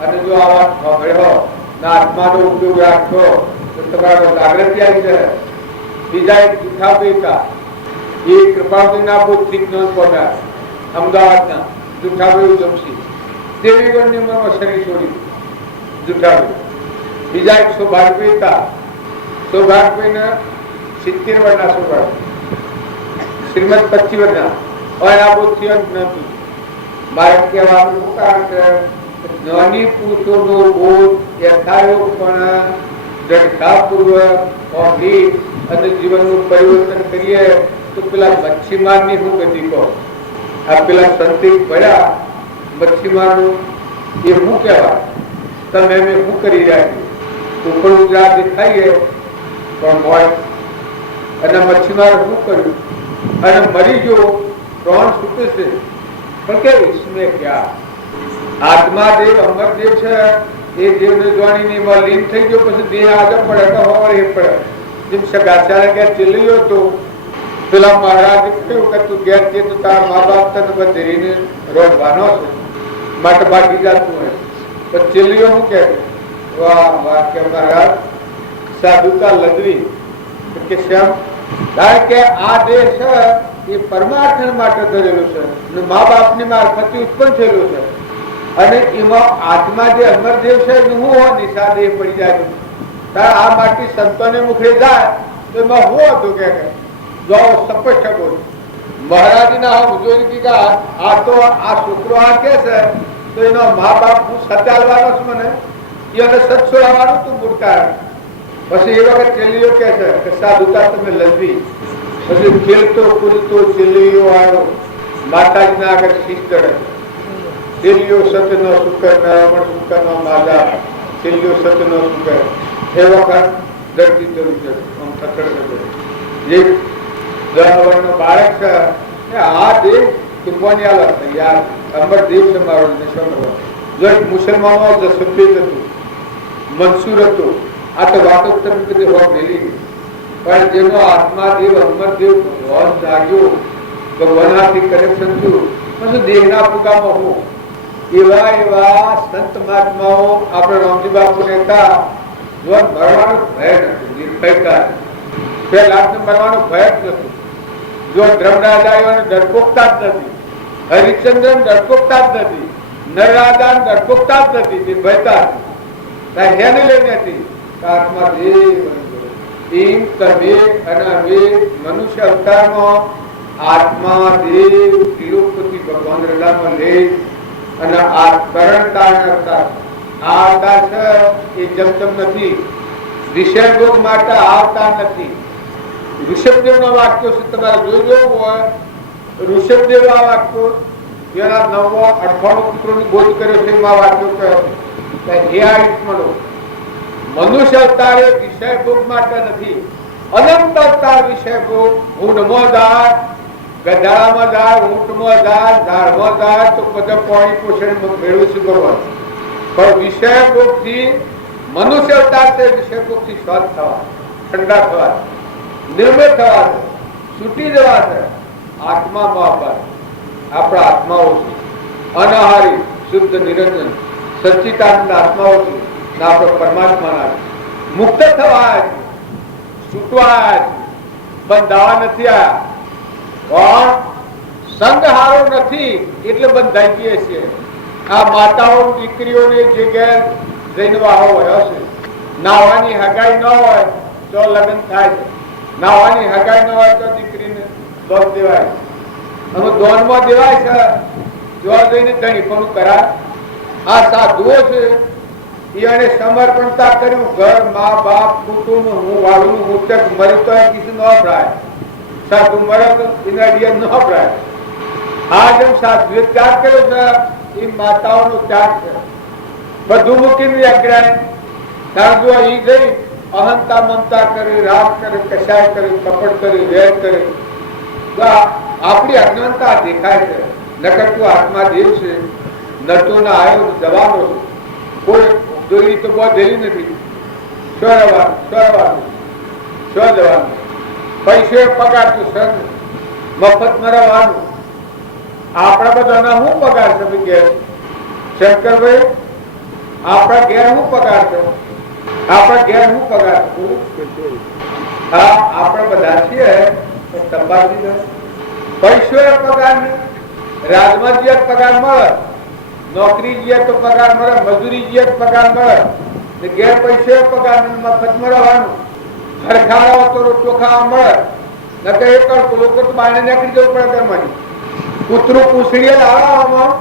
અને જો આ વાત સાંભળ્યો ને આત્માનો ઉપયોગ રાખશો તો તમારો જાગૃતિ આવી જાય. બીજા એક જૂઠા બેટા એ કૃપાળુના બુદ્ધિ જ્ઞાન પામ્યા, અમદાવાદના જૂઠાભાઈ જમશી. દેવીગઢની ઉંમરમાં શરીર છોડી જૂઠાભાઈ. બીજા એક સૌભાગભાઈ હતા, સૌભાગભાઈ 70 વર્ષના સૌભાગ, શ્રીમદ 25 વર્ષના. હવે આ બુદ્ધિ નથી. મારે કહેવાનું કારણ કે જ્ઞાની પુરુષોનો બોધ યથાયોગપણે દ્રઢતાપૂર્વક અને જીવનનું પરિવર્તન કરીએ તો પેલા મચ્છીમારની હું ગતિ કહો. આ પેલા સંતિક પડ્યા મચ્છીમારનું એ શું કહેવાય, તમે એમ શું કરી રહ્યા છો? ઉપર ઉજળા દેખાઈએ પણ મોય. અને મચ્છીમાર શું કર્યું અને મરી ગયો, પ્રાણ છૂટે છે, પણ કે ઈસમે ક્યાં? આત્મા દેવ અમરદેવ છે, એ દેવને જાણીને એમાં લીન થઈ ગયો, પછી દેહ આગળ પડે તો હવાર એ પડે. જેમ સગાચારે ઘેર ચેલ્યો હતો, પેલા મહારાજે કહ્યું કે તું ઘેર છે તો તારા મા બાપ તને બધીને રોજવાનો છે, માટે ભાગી જતું હોય. તો ચેલ્યો શું કે વાહ વાહ કે મહારાજ સાધુતા લદવી કે શ્યામ, કારણ કે આ દેહ છે એ પરમાર્થ માટે ધરેલું છે અને મા બાપની મારફતે ઉત્પન્ન થયેલું છે. અને એમાં આત્મા જે અમરદેવ છે હું નિશા દેહ પડી જાય. આ માટે સંતોને મુખે જાય તો એમાં હું હતું કે જો સ્પષ્ટ બોલ મહારાજના જોઈને કે આ તો આ છોકરો આ કે છે તો એનો મા બાપ હું સચાલવાનો છું, મને એને સત છોડાવવાનું તું મૂર્ખા. પછી એ વખત ચેલીઓ કે છે કે સાધુતા તમે લજવી. પછી ખેલતો કૂદતો ચેલીઓ આવ્યો માતાજીના આગળ શીશ ચડે. ચેલીઓ સતનો શુકર રમણ શુકરનો માદા, ચેલીઓ સતનો શુકર. એ વખત ધરતી ચડી આમ થકડ જે 10 વર્ષનો બાળક છે આ દેવ તુંબવાની આલત યાર અમર દેવ છે મારો નિશાન. જો એક મુસલમાનો જસુદ્દીન હતું, મંસૂર હતું, આ તો વાતો તમે બધી હોત મેલી. પણ જેનો આત્મા દેવ અમર દેવ ભગવાન જાગ્યો, ભગવાનથી કનેક્શન થયું, પછી દેહના ફુગામાં હું એવા એવા સંત મહાત્માઓ આપણે રામજી બાપુ ને હતા. જો મરવાનો ભય નથી, નિર્ભયતા. પેલા મરવાનો ભય જ નથી. જો ધર્મરાજાઓ ડરપોકતા જ નથી, હરિશ્ચંદ્ર ડરપોકતા જ નથી, નરરાજા ડરપોકતા જ નથી, નિર્ભયતા હેને લઈને હતી. આત્મા દેવ એમ તમે અને અમે મનુષ્ય અવતારમાં આત્મા દેવ તિરુપતિ ભગવાન રડામાં લઈ અને આ કરણતા અવતાર, આ અવતાર છે એ જમતમ નથી. વિષય ભોગ માટે આ અવતાર નથી. ઋષભદેવ નો વાક્ય છે, તમારે જોઈ જોવું હોય, ઋષભદેવ આ વાક્યો જેના 98 પુત્રોની બોધ કર્યો છે એમાં વાક્યો કહ્યો છે હે આયુષ્મનો, મનુષ્ય અવતાર એ વિષય ભોગ માટે નથી. અનંત અવતાર વિષય ભોગ. ઊંટમાં જાય, ગધાડામાં જાય, ઊંટમાં જાય, ઝાડમાં જાય તો બધા પાણી પોષણ મેળવું છે ભગવાન. પણ વિષય ભોગ થી મનુષ્ય અવતાર તે વિષય ભોગ થી સ્વચ્છ થવા, ઠંડા થવા, નિર્મળ થવા છે, છૂટી જવા છે. આત્મામાં આપણા આત્માઓ છે અનાહારી શુદ્ધ નિરંજન સચ્ચિદાનંદ આત્માઓ છે. આપણે પરમાત્માના મુક્ત થવા છે, છૂટવા છે, બંધાવા નથી આવ્યા. પણ સંગ હારો નથી એટલે બંધાઈ ગઈએ છીએ. આ માતાઓ દીકરીઓને જે ઘેર જઈને વાહો હોય છે, નાવાની હગાઈ ન હોય તો લગ્ન થાય છે, નાવાની હગાઈ ન હોય તો દીકરીને દોધ દેવાય, અને દોનમાં દેવાય છે, જોવા જઈને ધણીપણું કરાય. આ સાધુઓ છે એને સમર્પણતા કર્યું, ઘર, મા બાપ, કુટુંબ, હું વાળું, હું તક મરી તો કીધું ન અભરાય, સાધુ મરે તો એના ડિયન ન અભરાય. આ જેમ સાધુએ ત્યાગ કર્યો છે એ માતાઓનો ત્યાગ છે. બધું મૂકીને અગ્રાય સાધુ ઈ જઈ અહંતા મમતા કરી, રાગ કરે, કશાય કરી, કપટ કરી, વેર કરી. આપણી અજ્ઞાનતા દેખાય છે. નકર તું આત્મા દેવ છે, નતો ના આવ્યો જવાનો છે. કોઈ દોરી તો બહુ દેલી નથી. શું જવાનું? પૈસે પગાર તું સર મફત મરવાનું. આપણા બધાના શું પગાર છે ઘેર? શંકરભાઈ, આપણા ઘેર શું પગાર છે? આપણા ઘેર શું પગાર? હા, આપણે બધા છીએ તપાસી પૈસો પગાર ને રાજમાં જે પગાર મળે, નોકરી જે તો પગાર મળે, મજૂરી જે પગાર મળે, ઘેર પૈસે પગાર મફત મળવાનું. હરખાડો તો ચોખા મળે, નકર એ કરતો લોકો તો બહાર નીકળી જવું પડે ઘરમાંથી. કૂતરું પૂછડીએ લાવવામાં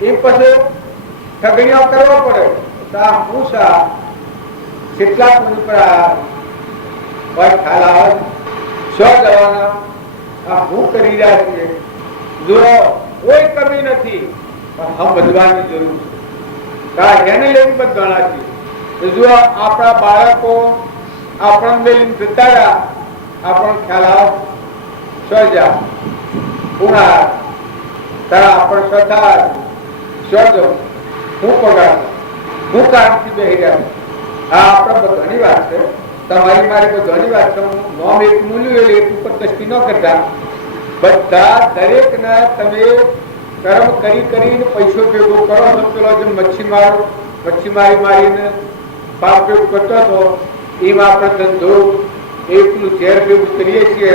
એ પછી ઠગણીઓ કરવો પડે. હું સા કેટલા પૂરી પર ખ્યાલ આવે શું જવાના? હું કરી રહ્યા છીએ. જો કોઈ કમી નથી પણ હમ બધવાની જરૂર છે. એને લઈને બધવાના છીએ. જો આપણા બાળકો આપણને લઈને જતા રહ્યા, આપણને ખ્યાલ આવે શું જા પૂર્ણા તારા આપણે સથા શું જવું, હું પગાર, હું કામથી બેસી રહ્યા. આ આપણા બધાની વાત છે, તમારી મારી બધાની વાત છે. નોમ એક મૂલ્યું એક ઉપર દ્રષ્ટિ ન કરતા. બધા દરેક ના તમે કર્મ કરી કરીને પૈસો ભેગો કરો છો. પેલો જે મચ્છીમારી મારીને પાપ ભેગો કરતો હતો એમાં આપણે ધંધો એકલું ઝેર ભેગું કરીએ છીએ,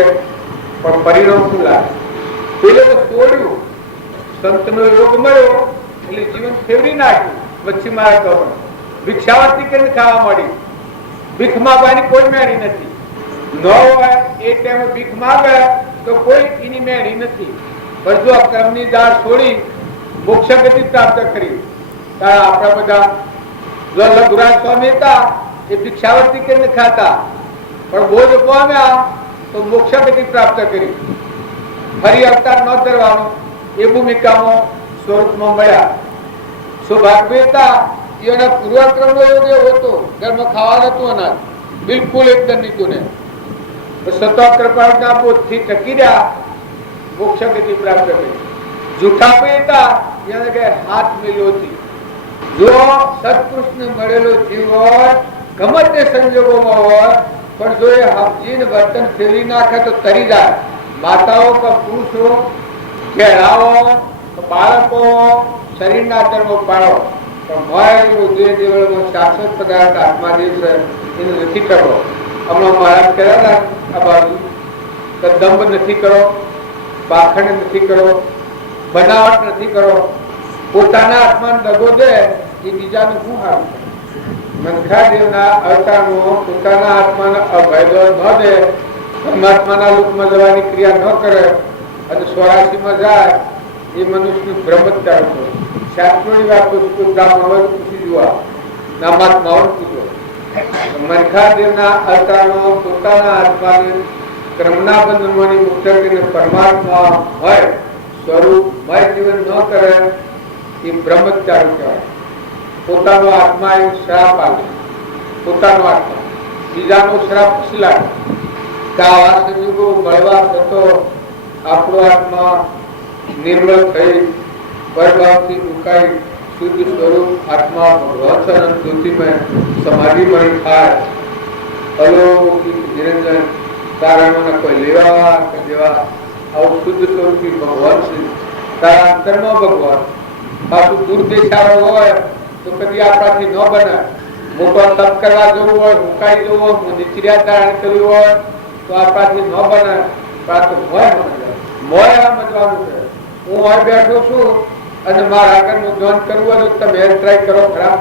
પણ પરિણામ શું લાગે? પેલે તો છોડ્યું, સંતનો યોગ મળ્યો એટલે જીવન ફેરવી નાખ્યું. મચ્છીમારા તો ભિક્ષાવતી કરીને ખાવા મળી. ભીખ માગવાની કોઈ મેળી નથી. ન હોય એ ટાઈમે ભીખ માગે તો કોઈ એની મેળી નથી. પણ જો કર્મની દાળ છોડી મોક્ષ ગતિ પ્રાપ્ત કરી, ત્યારે આપણા બધા જો લઘુરાજ સ્વામી હતા એ ભિક્ષાવતી કરીને ખાતા, પણ બોધ પામ્યા તો મોક્ષ ગતિ પ્રાપ્ત કરી. ફરી અવતાર ન ધરવાનો એ ભૂમિકામાં સ્વરૂપમાં મળ્યા. સૌભાગ્ય હતા એના પૂર્વક્રમ નો યોગ એવો હતો, ઘરમાં ખાવા નતું અનાજ, બિલકુલ એકદમ નીતું ને. સતો કૃપા બોધથી ટકી રહ્યા, મોક્ષ ગતિ પ્રાપ્ત કરી. જૂઠા હતા એને કે હાથ મિલોથી. જો સત્પુરુષને મળેલો જીવ હોય, ગમે તે સંજોગોમાં હોય, પણ જો એ હફજીને વર્તન ફેરવી નાખે તો તરી જાય. માતાઓ કે પુરુષો, ઘેરાઓ, બાળકો, શરીરના ધર્મો પાડો, પણ મળેલું જે દેવળમાં શાશ્વત પદાર્થ આત્માદેવ છે એને નથી કરવો. હમણાં મહારાજ કર્યા આ બાજુ દંભ નથી કરો, પાખંડ નથી કરો, બનાવટ નથી કરો. પોતાના આત્માને દગો દે એ બીજાનું શું હારું? મનખાદેવના અવતારમાં પોતાના આત્માને અભયદો ન દે, પરમાત્માના લોકમાં જવાની ક્રિયા ન કરે અને 84 માં જાય, એ મનુષ્યનું બ્રહ્મત્યાગ છે. શાસ્ત્રોની વાત તો શું બ્રાહ્મણ હોય તો પૂછી જોવા નામાત્માઓ પૂછો મનખાદેવના અવતારનો પોતાના આત્માને ક્રમના બંધનોની મુક્ત કરીને પરમાત્મા હોય સ્વરૂપમય જીવન ન કરે એ બ્રહ્મચારી કહેવાય. પોતાનો આત્મા એ શ્રાપ આપે, પોતાનો આત્મા બીજાનો શ્રાપ પછી લાગે કે આવા સંજોગો મળવા થતો આપણો આત્મા નિર્મળ થઈ પરભાવથી ઉકાઈ શુદ્ધ સ્વરૂપ આત્મા ભગવાન જ્યોતિમય સમાધિ મળી થાય. અલૌકિક નિરંજન તારાનો કોઈ લેવા કે દેવા આવું શુદ્ધ સ્વરૂપી ભગવાન છે. તારા અંતરનો ભગવાન પાછું દૂર દેખાડો હોય તો કદી આપણાથી ન બને. મોટો તપ કરવા જવું હોય, મુકાઈ જવું હોય, નિચર્યા ધારણ કરવું હોય તો આપણાથી ન બને. પાછું મોય સમજવાનું છે. હું હોય બેઠો છું અને મારા આગળનું ધ્યાન કરવું હોય તો તમે ટ્રાય કરો ખરા.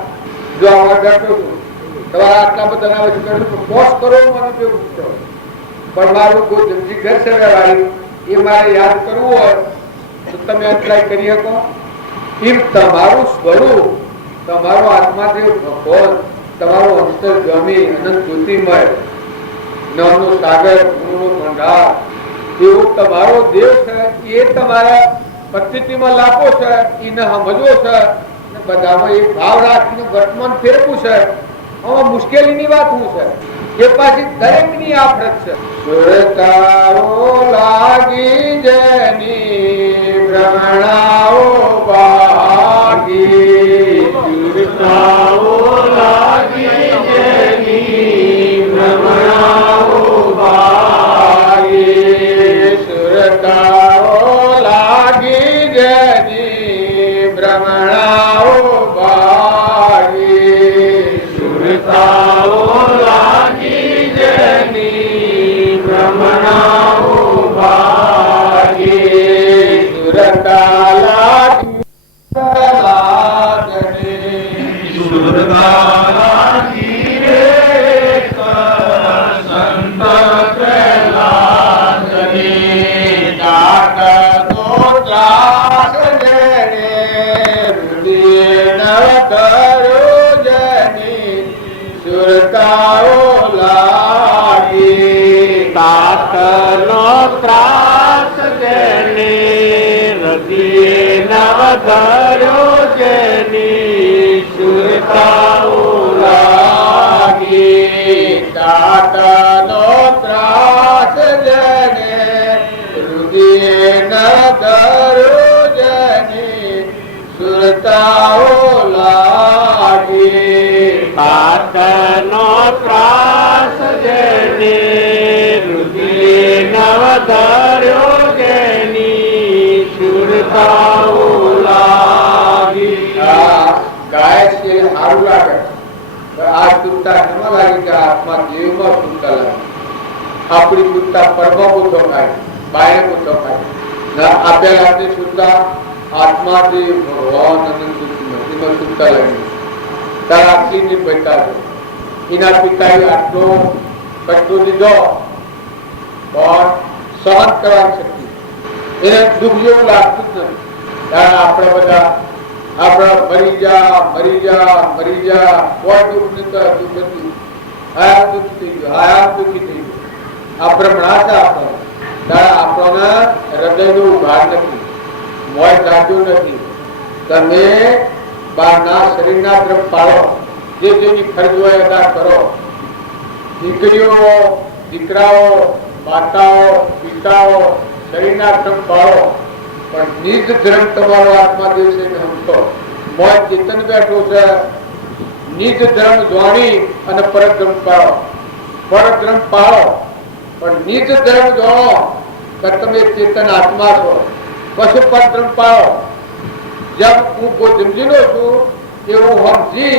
જો હું બેઠો છું તમારા આટલા બધા આવે છે પોસ્ટ કરો મને કેવું પૂછો પણ મારું કોઈ જમજી ઘર છે વાળી એ મારે યાદ કરવું હોય તો તમે ટ્રાય કરી શકો. એમ તમારું સ્વરૂપ, તમારો આત્માદેવ ભગવાન, તમારો અંતર્ગામી અનંત જ્યોતિમય જ્ઞાનનો સાગર, ગુણનો ભંડાર એવું તમારો દેવ છે. એ તમારા પદ્ધતિમાં લાભો છે, એને સમજવો છે ને બધામાં એક ભાવ રાખીને વર્તમાન ફેરવું છે. આમાં મુશ્કેલીની વાત શું છે એ પાછી દરેકની આફરત છે. સુરતાઓ લાગી જેની ભ્રમણાઓ ભાગી, સુરતાઓ લાગી જેની ભ્રમણાઓ ભાગી, સુરતાઓ લાગી જેની ભ્રમણાઓ ભાગી, સુરતાઓ લાગી જેની ભ્રમણાઓ ભાગી, સુરતા લાગી સુરતા લાગી રે સંત પ્રહલાદની ડાક તો ત્રાસ જેને હૃદય નવ કરો જની સુરતાઓ લાગી, તાતનો ત્રાસ જેને હૃદય નવ કરો જેની સુરતાઓ લાગી, તાતનો ત્રાસ જેને હૃદય ન કરો જેની સુરતાઓ લાગી, તાતનો ત્રાસ જેને હૃદય નવ ધર્યો જેની સુરતાઓ લાગી. ગાય છે સારું લાગે આ સુરતા એમાં લાગે કે આત્મા દેવમાં સુરતા લાગે. આપણી સુરતા પરમા પૂછો થાય, બાય પૂછો થાય. આપેલા આપની સુરતા આત્માથી ભગવાન અનંત એમાં સુરતા લાગી. તારા આટલી નિર્ભયતા છે. એના પિતાએ આટલો કષ્ટો લીધો પણ સહન કરવાની શક્તિ એને દુઃખ જેવું લાગતું જ નથી. ત્યારે આપણે બધા આપણા મરી જા મરી જા મરી જા કોઈ દુઃખ નથી, દુઃખ નથી. આયા દુઃખ થઈ ગયું, આયા દુઃખી થઈ ગયું. આ ભ્રમણા છે આપણો. ત્યારે આપણને હૃદયનું ઉઘાડ નથી, મોય જાગ્યું નથી. તમે બહારના શરીરના તરફ પાડો, જે જેની ફરજ હોય અદા કરો. દીકરીઓ, દીકરાઓ, માતાઓ, પિતાઓ શરીરના તરફ પાડો પણ નિજ ધર્મ તમારો આત્મા દેવ છે સમજો. મોય ચેતન બેઠું છે. નિજ ધર્મ જાણી અને પરધર્મ પાડો. પરધર્મ પાડો પણ નિજ ધર્મ જાણો કે તમે ચેતન આત્મા છો. પછી પરધર્મ પાડો. જેમ હું ગોજમજીનો છું એવું સમજી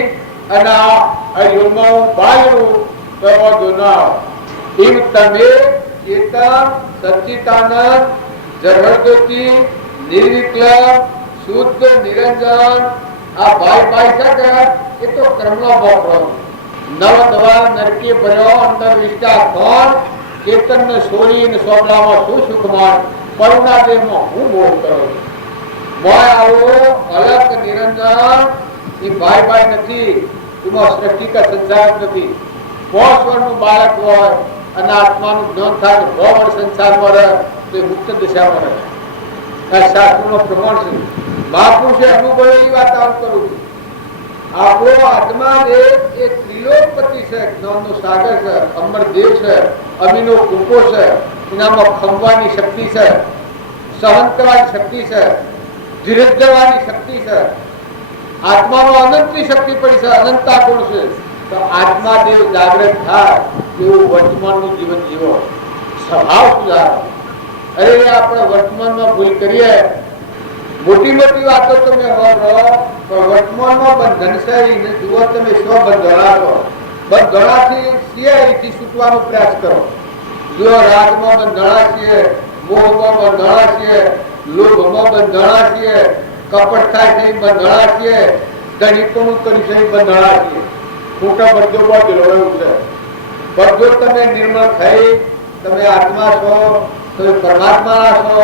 અને આ યોગમાં હું બાળું તો વાંધો ના આવે. એમ તમે ચેતન, સચ્ચિદાનંદ, જગતજ્યોતિ, નિર્વિકલ્પ, શુદ્ધ, નિરંજન આ ભાઈ છે એ તો કર્મનો ભોગવો. નવ દવા નરકે ભર્યો અંદર વિષ્ટા ધન ચેતન ને છોડીને સોપડામાં શું સુખમાન કરુણા દેહમાં હું બોલ કરું. મોય આવો અલગ નિરંજન એ ભાઈ નથી, એમાં સૃષ્ટિ કા સંસાર નથી. 5 વર્ષનું બાળક હોય અને આત્માનું જ્ઞાન થાય તો 100 વર્ષ સંસારમાં રહે તો એ મુક્ત દિશામાં રહે. આ શાસ્ત્રનો પ્રમાણ છે. મહાપુરુષે અનુભવેલી વાત આમ કરું છું. આપણો આત્મા એ ત્રિલોકપતિ છે, જ્ઞાનનો સાગર છે, અમરદેવ છે, અમીનો કુંકો છે, એનામાં ખંભવાની શક્તિ છે, સહન કરવાની શક્તિ છે, ધીરજ ધરવાની શક્તિ છે. આત્મામાં અનંતની શક્તિ પડી છે, અનંતા ગુણ છે. તો આત્મા દેવ જાગૃત થાય એવું વર્તમાનનું જીવન જીવો, સ્વભાવ સુધારો. અરે આપણે વર્તમાનમાં ભૂલ કરીએ, મોટી મોટી વાતો તમે વાપરો પણ વર્તમાનમાં બંધન છે. જુઓ તમે સ્વ બંધણા છો, બંધણાથી સિયાથી છૂટવાનો પ્રયાસ કરો. જો રાગમાં બંધણા છીએ, મોહમાં બંધણા છીએ, લોભમાં બંધણા છીએ, કપટ થાય છે બંધણા છીએ, ધણીપણું કરી છે બંધણા છીએ. ખોટા બધો બદલો છે. બધો તમે નિર્મળ થઈ, તમે આત્મા છો, તમે પરમાત્મા છો.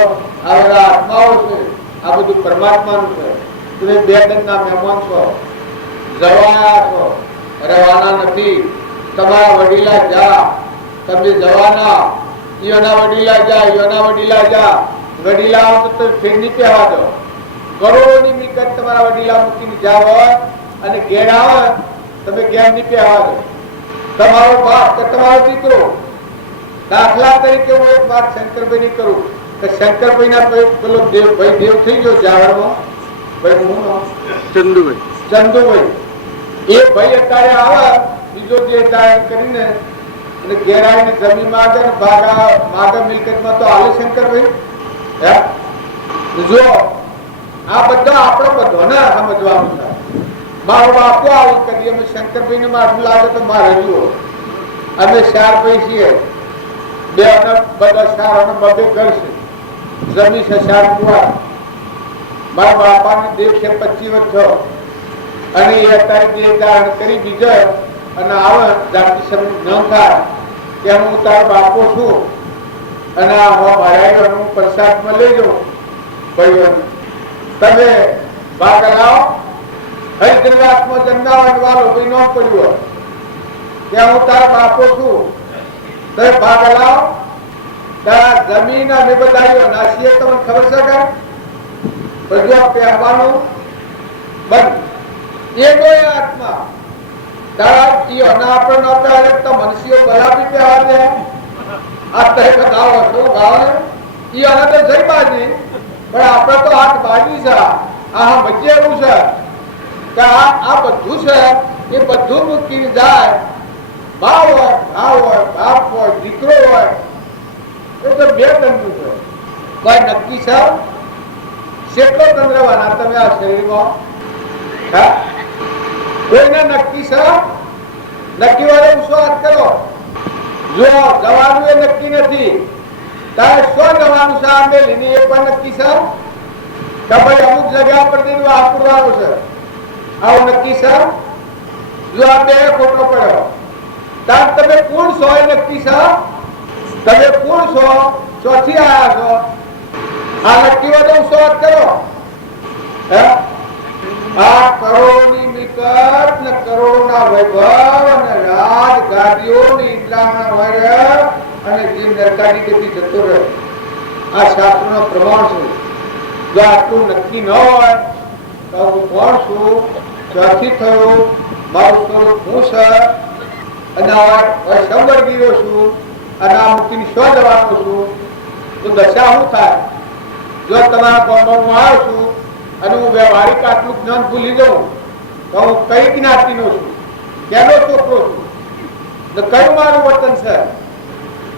આ બધા આત્માઓ છે, આ બધું પરમાત્માનું છે. તમે 2 દિનના મહેમાન છો, જવાના છો, રહેવાના નથી. તમારા વડીલા જા, તમે જવાના. ઈઓના વડીલા જા, ઈઓના વડીલા જા. વડીલા આવો તો ફેર નહીં પહેવા દો. કરોડોની મિલકત તમારા વડીલા મૂકીને જાવ અને ઘેર આવે, તમે ઘેર નહીં પહેવા દો. તમારો બાપ કે તમારો દીકરો, દાખલા તરીકે હું એક વાત શંકરભાઈ ની કરું કે શંકરભાઈ ના પેલો દેવભાઈ દેવ થઈ ગયો જાવરમાં, ભાઈ હું ચંદુભાઈ એ ભાઈ અત્યારે આવે બીજો જે ધારણ કરીને અને ઘેર આવીને જમીન માગે ને માગે મિલકતમાં તો હાલે શંકરભાઈ. હે જો આ બધા આપણે બધાને સમજવાનું છે. મારો બાપો આવું કરીએ, અમે શંકરભાઈ ને મારું લાગે તો મારે જુઓ અમે 4 ભાઈ છીએ, 2 બધા 4 અને 2 ઘર છે, જમી છે 4 કુવા. મારા બાપાને દેવ છે 25 વર્ષ થયો અને એ અત્યારે દેહ ધારણ કરી બીજા અને આવે જાતિ સમજ ન થાય કે હું તારો બાપો છું અને આ મારા હું પ્રસાદમાં લઈ જાઉં. ભાઈઓ તમે ભાગ લાવો, હરિદ્રવાસમાં જમનાવન વાળો ભાઈ ન પડ્યો કે હું તારો બાપો છું, તમે ભાગ લાવો. તારા જમીન અમે બધાયો નાસીએ તમને ખબર છે કે બધું પહેરવાનું બંધ. એ કોઈ આત્મા તારા આપણે ન પહેરે તો મનુષ્યો બરાબર પહેવા દે. આ તહે ગાવ શું ગાવ એ અલગ તો જઈ બાજી પણ આપણે તો હાથ બાજી છે. આ વચ્ચે એવું છે કે આ બધું છે એ બધું મૂકીને જાય. ભાવ હોય, ભાવ હોય, બાપ હોય, દીકરો હોય, એ તો 2 તંતુ છે. કોઈ નક્કી છે કેટલો તંદ્રવાના તમે આ શરીરમાં? કોઈને નક્કી છે? નક્કી વાળો શું વાત કરો? જો જવાનું એ નક્કી નથી, તારે શું જવાનું છે આ મેલીને એ પણ નક્કી છે કે ભાઈ અમુક જગ્યા પર જઈને વાપરવાનું છે, આવું નક્કી છે? જો આ 2 ખોટો પડ્યો તાર તમે કોણ છો એ નક્કી છે? તમે કોણ છો? ચોથી આયા છો? આ નક્કી વાળો શું વાત કરો? આ કરોડોની મિલકત ને કરોડોના વૈભવ અને રાજ ગાદીઓની ઇન્દ્રાણા હોય અને જીવ નરકાની ગતિ જતો રહે. આ શાસ્ત્રનો પ્રમાણ છે. જો આટલું નક્કી ન હોય તો હું કોણ છું, ક્યાંથી થયું, મારું સ્વરૂપ હું છે અને સંવર્ગીયો છું અને આ મૂકીને શું જવાનું છું તો દશા શું થાય? જો તમારા ગામમાં હું આવ્યો છું અને હું વ્યવહારિક આટલું જ્ઞાન ભૂલી જાઉં તો હું કઈ જ્ઞાતિનો છું, કેનો છોકરો છું ને કયું મારું વતન છે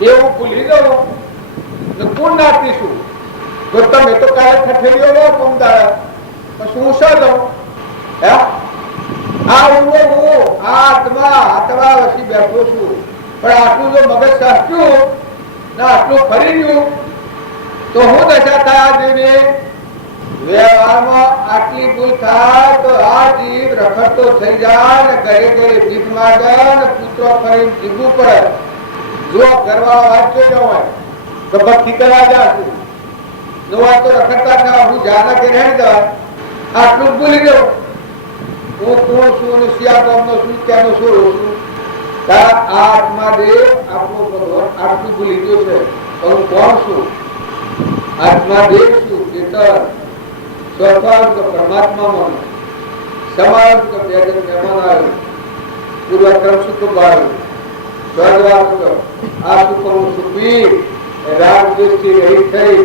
એ હું ભૂલી જાઉં ને કોણ જ્ઞાતિ છું. તો તમે તો કાલે ઠઠેરીઓ લો પમદાર પછી હું શું દઉં? હે આ હું આ આત્મા વસી બેઠો છું પણ આટલું જો મગજ સાચ્યું ને આટલું ફરી ગયું તો હું દશા થયા જોઈને વ્યવહારમાં આટલી ભૂલ થાય તો આ જીવ રખડતો થઈ જાય ને ઘરે ઘરે ભીખ માંગે ને પુત્રો ફરી જીવવું પડે. જો ઘરવાળા વાંચો જ હોય તો ભક્તિ કરવા જશું નવા તો રખડતા થા હું જાના કે રહેણ દા આટલું ભૂલી ગયો હું કોણ છું અને શિયા ગામનો છું ક્યાંનો છું છું તારા આ આત્મા દેહ આપણો ભગવાન આટલું ભૂલી ગયો છે હું કોણ છું આત્મા દેહ છું ચેતન સ્વભાવ પરમાત્મામાં સમાજ તો બેજન મહેમાન આવ્યો પૂર્વક્રમ સુખ બાળ્યું સ્વર્ગવાસ આ સુખ હું સુખી રાગ દ્વેષથી રહિત થઈ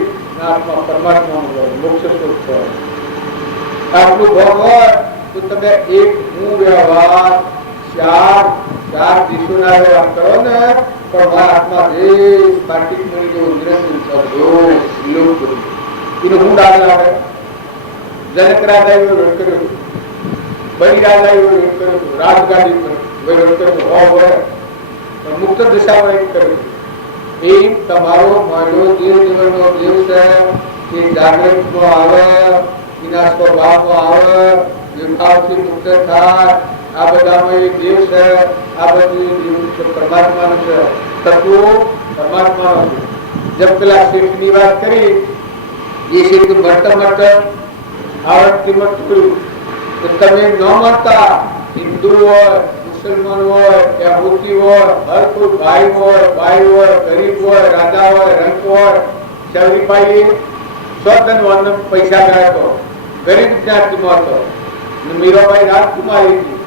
આત્મા પરમાત્મામાં ગયો મોક્ષ સુખ છે આપણું ભગવાન તો તમે એક હું વ્યવહાર ચાર દિશોના વ્યવહાર કરો ને પણ મારા આત્મા દેશ કાર્તિક મળી ગયો નિરંજન સદો લોક એનો હું ડાલ આવે જનક રાજા એવો વેટ કર્યો બળી રાજા એવો વેટ કર્યો રાજગાદી પર વેટ કર્યો હોય મુક્ત દિશામાં એક કર્યું એ તમારો મારો દેવ જીવનનો દેવ છે એ જાગૃતમાં આવે એના સ્વભાવમાં આવે વિભાવથી મુક્ત થાય આ બધામાં એક દેવ છે આ બધું પરમાત્માનું છે તત્વો પરમાત્માનું છે જબ પેલા શેઠની વાત કરી એ શેઠ મળતા આવડતી મળતું તો તમે ન માનતા હિન્દુ હોય મુસલમાન હોય યહૂદી હોય હર કોઈ ભાઈ હોય ગરીબ હોય રાજા હોય રંગ હોય શબરીભાઈ સ્વતન વન પૈસા ગયા તો ગરીબ જ્ઞાતિમાં હતો મીરાબાઈ રાજકુમારી હતી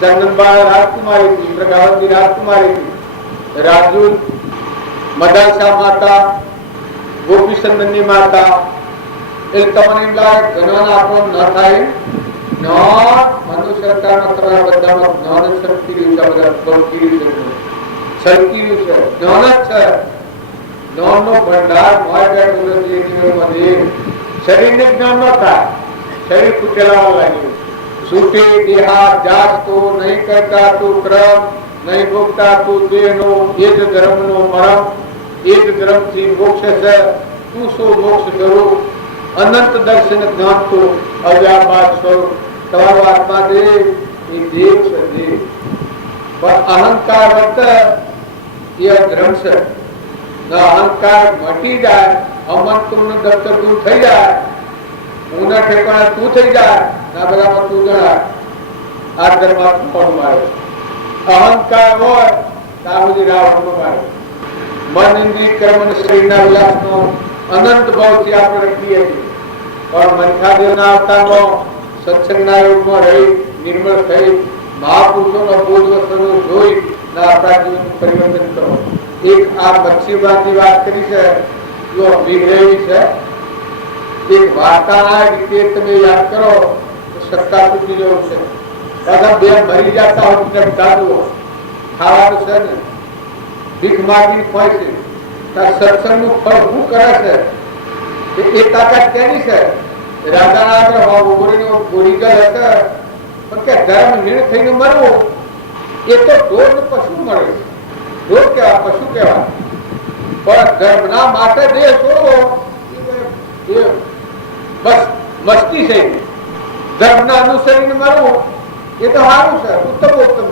ચંદનબા રાજકુમારી હતી પ્રભાવતી રાજકુમારી હતી રાજુ મદાસા માતા ગોપીચંદનની માતા એ તમને એમ લાગે જ્ઞાન આપણો ન થાય જ્ઞાન મનુષ્ય સરકારમાં તમારા બધામાં જ્ઞાન સરકી રહ્યું છે બધા સરકી રહ્યું છે જ્ઞાન જ છે જ્ઞાનનો ભંડાર હોય બેઠો નથી શરીરને જ્ઞાન ન થાય શરીર ફૂટેલા લાગ્યું છૂટે દેહા જાત તો નહીં કરતા તું ક્રમ નહીં ભોગતા તું દેહનો એ જ ધર્મનો મરમ એ જ ધર્મથી મોક્ષ છે તું શું મોક્ષ કરું અનંત દર્શન જ્ઞાન તો અવ્યાપાર સ્વરૂપ તમારો આત્મા દેહ એ દેવ છે દેવ પણ અહંકાર વર્તે એ અધર્મ છે અહંકાર મટી જાય અમન તું દફતર તું થઈ જાય હું ના ઠેકાણે તું થઈ જાય ના બધામાં તું જણાય આ ધર્મ કોણ મારે અહંકાર હોય ત્યાં સુધી રાવણ મારે મન ઇન્દ્રિય કર્મ અને શરીરના વિલાસનો અનંત ભાવથી આપણે રખીએ છીએ પણ મનખાદેવના અવતારમાં સત્સંગના યોગમાં રહી નિર્મળ થઈ મહાપુરુષોના બોધવચનો જોઈ આપણા જીવનનું પરિવર્તન કરો એક આ મચ્છીવાદની વાત કરી છે જો વિગ્રહી છે એક વાર્તાના રીતે તમે યાદ કરો તો સત્તા તૂટી જવું છે પાછા બે મરી જતા હોય દાદુ ખાવાનું છે ને ભીખ માગી હોય છે સત્સંગનું ફળ શું કરે છે એ તાકાત કેની છે રાજાના આગળ ગોળી ગયેલ હશે પણ કે ધર્મ નિર્ણય થઈને મરવું એ તો ઢોર પશુ મળે ઢોર કેવા પશુ કેવા પણ ધર્મના માટે દેહ છોડવો એ બસ મસ્તી છે ધર્મના અનુસરીને મરવું એ તો સારું છે ઉત્તમ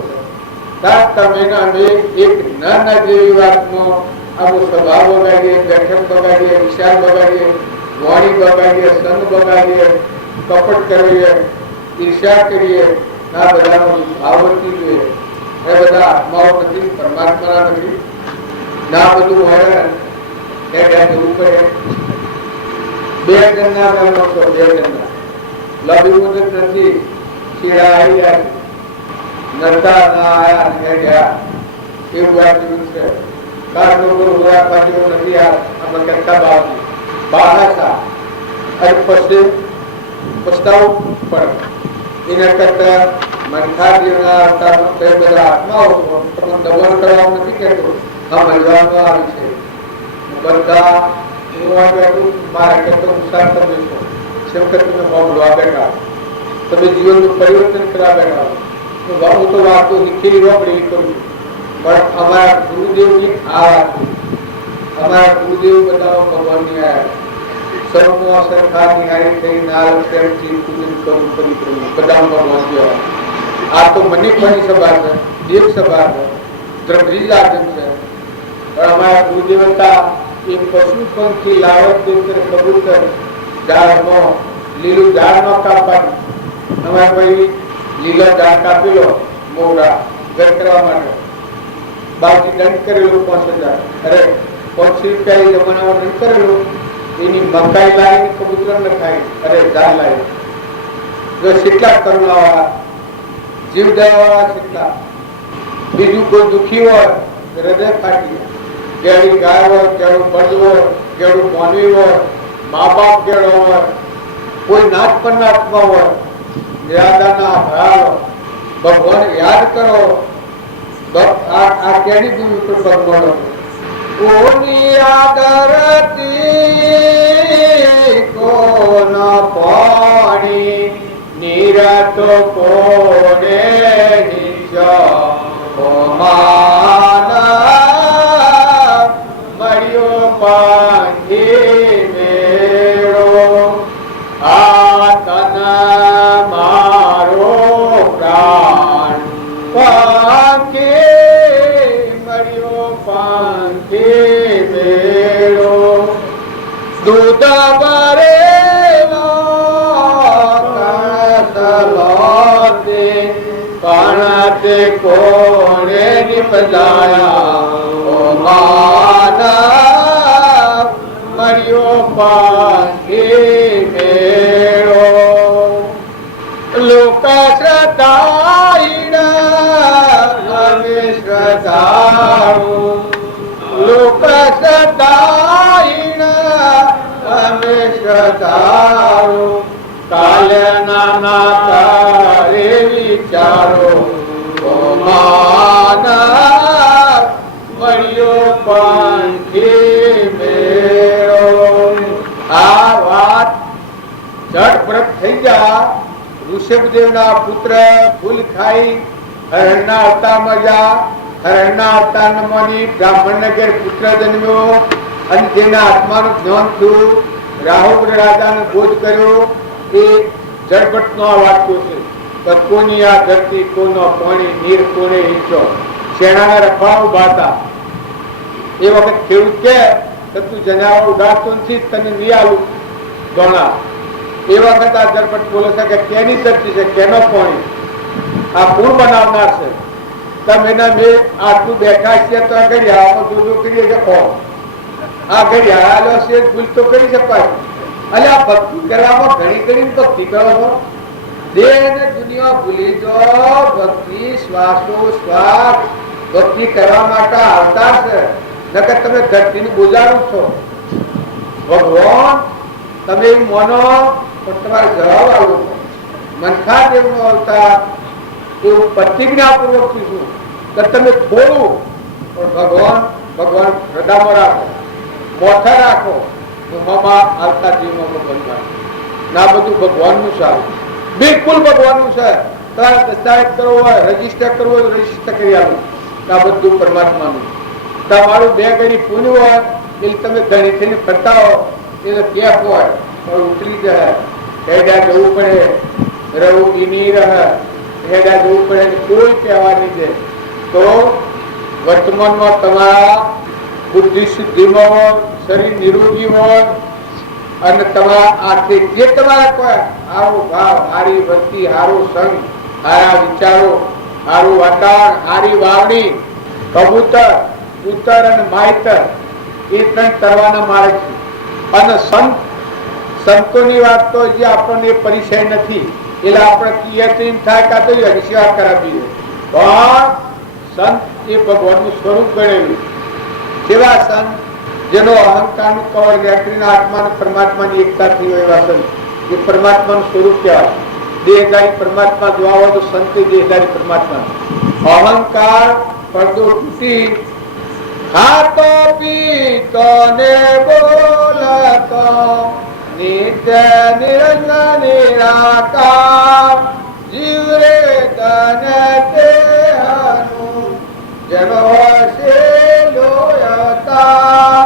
છે તમે એક નાના જેવી વાતમાં આવો સ્વભાવ બગાડીએ બેઠક બગાડીએ વિચાર બગાડીએ વાણી બગાડીએ સંગ બગાડીએ કપટ કરીએ ઈર્ષ્યા કરીએ આ બધાનો આવડતી જોઈએ એ બધા આત્માઓ નથી પરમાત્માના નથી ના બધું હોય એ જવું પડે બે જણના બે જણના લબી મુદત નથી શીરા આવી જાય નરતા ના આયા ને ગયા એવું વાંચ્યું છે કારણ લોકો ઉરા પાછો નથી આમાં કરતા બાળા અને પછી પસ્તાવું પડે એના કરતા મનખા જેવના બધા આત્માઓ તમે દબાણ કરવા નથી કહેતો આ મલવાનું આવી છે બધા મારા કરતો નુકસાન તમે છો શંકર તમે બોલવા બેઠા તમે જીવનનું પરિવર્તન કરવા બેઠા હું તો વાતો લીખેલી વાપરી કરું પણ અમારા ગુરુદેવની આ વાત અમારા ગુરુદેવ બધા ભગવાનની આયા સર્વનો સરખા નિહાળી થઈ નાલ પ્રેમથી પૂજન કરું કરી બધા ભગવાન કહેવાય આ તો મને પણ સભા છે દેવ સભા છે દ્રઢી લાગન છે પણ અમારા ગુરુદેવતા એ પશુ પંખી લાવત કબૂતર ઝાડમાં લીલું ઝાડ ન કાપવાનું. અમારે ભાઈ લીલા ઝાડ કાપેલો મોરા ઘર કરવા માટે બાકી દંડ કરેલો 5,000. અરે 500 રૂપિયા જમાનામાં દંડ કરેલો. એની મકાઈ લાવીને કબૂતર ને ખાઈ. અરે ઝાડ લાવી જો કેટલા કરુણાવાળા જીવ દયાવાળા કેટલા. બીજું કોઈ દુખી હોય હૃદય ફાટી ગેડી ગાય હોય, ગેડું બળદ હોય, ગેડું માનવી હોય, મા બાપ ગેડો હોય, કોઈ નાચ પરનાથમાં હોય, યાદાના ભરાલો ભગવાન યાદ કરો. આ કેડી દૂર ઉપર ભગવાન કોની આદરતી કોન પાણી નિરત કોને નિશા માના મળ્યો પાંખી મેળો આ તન મારો પ્રાણ પાંખી મળ્યો પાંખી મેળો દૂધ ભરેલો કણસલોતે કણતે કોણે નિપજાયા ઓ માના મળ્યો પાંખી મેળો લોક શ્રદ્ધાઈણા અમે શ્રદ્ધાળુ લોક શ્રદ્ધાઈણા અમે શ્રદ્ધાળુ કાલે નાના તારે વિચારો ઓ માના મળ્યો પાંખી મેળો. આ વાત ઝટપટ થઈ ગયા. ઋષભદેવના પુત્ર ફૂલ ખાઈ હરણના અવતારમાં ગયા. હરણના અવતારમાંની બ્રાહ્મણને ઘેર પુત્ર જન્મ્યો અને જેના આત્માનું જ્ઞાન થયું. રાહુલ રાજાને બોધ કર્યો. એ ઝટપટનો આ વાક્યો છે કે કોની આ ધરતી કોનો પાણી નીર કોને હિંચો. શેણાના રખવાડા ઉભા હતા. એ વખત ખેડૂત કે તું જનાવર ઉડાડતો નથી, તને નહીં આવું ગણા. એ વખત આ ઝટપટ બોલે છે કે કેની ધરતી છે, કેનો પાણી, આ કોણ બનાવનાર છે. તમે મેં આટલું બેઠા છીએ તો આ ઘડિયાળમાં જોજો કરીએ કે આ ઘડિયાળો છે ભૂલ તો કરી શકાય. અને આ ભક્તિ કરવામાં ઘણી ઘણી ભક્તિ કરો છો. દેહ ને દુનિયા ભૂલી જો. ભક્તિ શ્વાસો શ્વાસ ભક્તિ કરવા માટે આવતા છે. નકર તમે ધરતીનું ગુજારું છો. ભગવાન તમે મોનો પણ તમારે જવાબ આવો. મનખા દેવનો અવતાર એવું પ્રતિજ્ઞાપૂર્વક કીધું કે તમે થોડું પણ ભગવાન હૃદયમાં રાખો, મોથા રાખો. આવતા જીવમાં ભગવાન ના બધું ભગવાનનું છે. બિલકુલ ભગવાનનું છે. તમારે દસ્તાવેજ કરવો હોય, રજીસ્ટર કરવો હોય, રજીસ્ટર કરી આવું. આ બધું પરમાત્માનું. તમારું 2 ઘડી પુણ્ય હોય એટલે તમે ઘણી થઈને ફરતા હો એટલે કેફ હોય પણ ઉતરી જાય. હેડા જવું પડે, રહું ઇની રહે, હેડા જવું પડે, કોઈ કહેવા નહીં દે. તો વર્તમાનમાં તમારા બુદ્ધિ શુદ્ધિમાં હોય, શરીર નિરોગી હોય અને તમારા આર્થિક જે તમારા કોઈ સારો ભાવ, સારી વૃત્તિ, સારો સંગ, સારા વિચારો, સારું વાતાવરણ, સારી વાવણી, કબૂતર, ઉત્તર અને માહિતર એ 3 તરવાના માર્ગ છે. અને સંતોની વાત તો જે આપણને પરિચય નથી એટલે આપણે કિયતીન થાય કાં તો હરિશિવાર કરાવીએ. પણ સંત એ ભગવાનનું સ્વરૂપ ગણેલું. જેવા સંત જેનો અહંકારનું કવર વ્યક્તિના આત્મા પરમાત્માની એકતા થઈ હોય એવા સંત એ પરમાત્માનું સ્વરૂપ કહેવાય. દેહધારી પરમાત્મા જોવા હોય તો સંત દેહધારી પરમાત્મા. અહંકાર પડદો તૂટી ખાતો પીતો ને બોલતો નિત્ય નિરંજન નિરાકાર જીવ રે તન દેહનું જેનો હશે લોયતા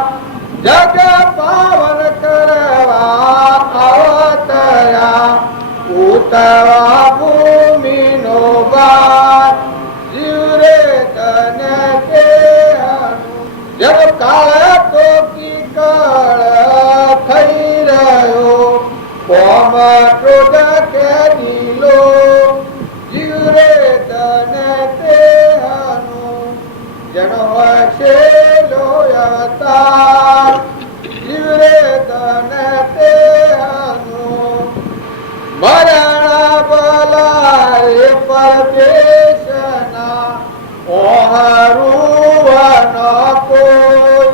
જગ પાવન કરવા અવતર્યા ઉતરા ભૂમિનો બાર જીવ રે તન દેહનું જબ કાળ તો કી તને તે હનું જન વશે લોયતા જીવરે તને તે હનું મરણ બલાય પરદેશના ઓહરુવન કોઈ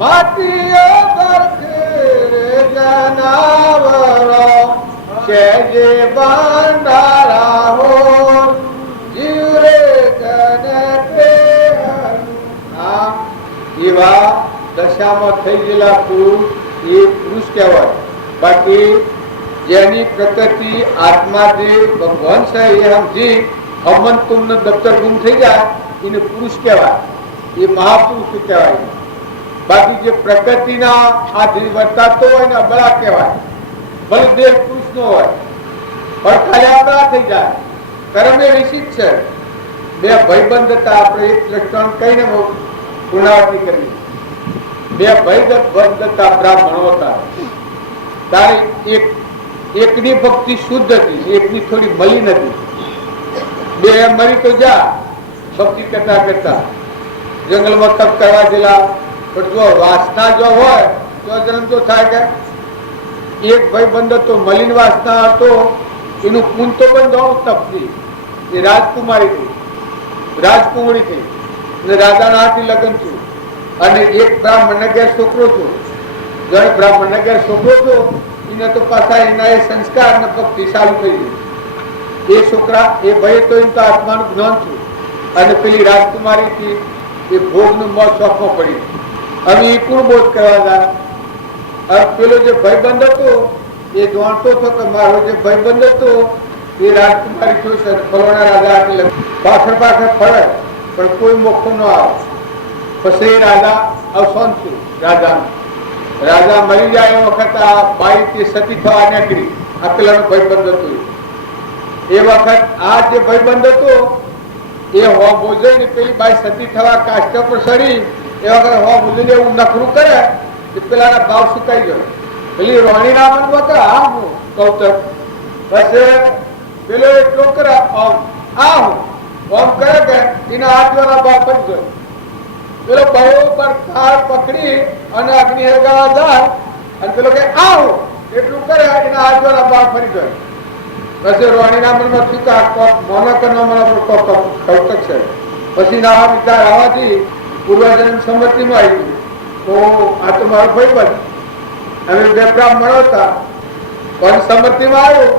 માટીએ બરખે જનાવરો છે જે બંધારા હો જીવરે તને તે હનું એવા દશામાં થઈ ગયેલા પુરુષ એ પુરુષ કહેવાય. બાકી જેની પ્રકૃતિ આત્માદેવ ભગવાન છે એ સમજી અમન તુમનો દફતર ગુમ થઈ જાય એને પુરુષ કહેવાય, એ મહાપુરુષ કહેવાય. બાકી જે પ્રકૃતિના આધીન વર્તાતો હોય ને અબળા કહેવાય. ભલે દેહ પુરુષ નો હોય પણ ખાલી અબળા થઈ જાય. કર્મ એ વિશિત છે. બે ભાઈબંધ હતા, આપણે એક લક્ષણ કહીને પૂર્ણાવતી કરી. બે ભાઈબંધ હતા, બ્રાહ્મણો હતા. તારી એકની ભક્તિ શુદ્ધ હતી, એકની થોડી મલિન હતી. બે મરી તો જા ભક્તિ કરતા કરતા જંગલમાં તપ કરવા ગયેલા. પણ જો વાસના જો હોય તો જન્મ તો થાય કે એક ભાઈબંધ હતો મલિન વાસના હતો, એનું પૂન તો બંધ તપથી એ રાજકુમારી થઈ, રાજકુમારી થઈ અને રાજાના હાથી લગ્ન થયું. અને એક બ્રાહ્મણ ઘેર છોકરો હતો, જયારે બ્રાહ્મણ ઘેર છોકરો હતો એને તો પાછા એના એ સંસ્કાર ને ભક્તિ ચાલુ થઈ ગઈ. એ છોકરા એ ભાઈ તો એમ તો આત્માનું જ્ઞાન થયું અને પેલી રાજકુમારી થી એ ભોગનું મોત શોખમાં પડી. હવે એ કોણ બોધ કરવા જાય? પેલો જે ભાઈબંધ હતો એ જાણતો હતો કે મારો જે ભાઈબંધ હતો એ રાજકુમારી થયો છે, ફલોણા રાજા એટલે પાછળ પાછળ ફરે પણ કોઈ મોક્ષ ન આવે. પછી રાજા અવસાન થયું. રાજા મરી જાય એ વખત આ બાઈ તે સતી થવા નીકળી. આ પેલાનો ભાઈબંધ હતો એ વખત આ જે ભાઈબંધ હતો એ હો બોજાઈને પેલી બાઈ સતી થવા કાષ્ટ પર સડી એ વખત હો બોજીને એવું નખરું કરે કે પેલાના ભાવ સુકાઈ ગયો. પેલી રોહિણીના મનમાં તો હા હું કૌતક પછી પેલો એટલો કરે ઓમ આ હું ઓમ કરે કે એના હાથ વાળા ભાવ પડી ગયો. પેલો બહુ પર થાળ પકડી અને અગ્નિ હળગાવા જાય અને પેલો કે આ હું એટલું કરે એના હાથ વાળા ભાવ ફરી ગયો. પછી રોહિણીના મનમાં શું કે મોનો કે ન મોનો કૌતક છે. પછી ના વિચાર આવવાથી પૂર્વજન્મ સંમતિમાં આવી ગયું. તો આ તો મારો ભાઈબંધ અને બે બ્રાહ્મણો હતા પણ સંમતિમાં આવ્યો.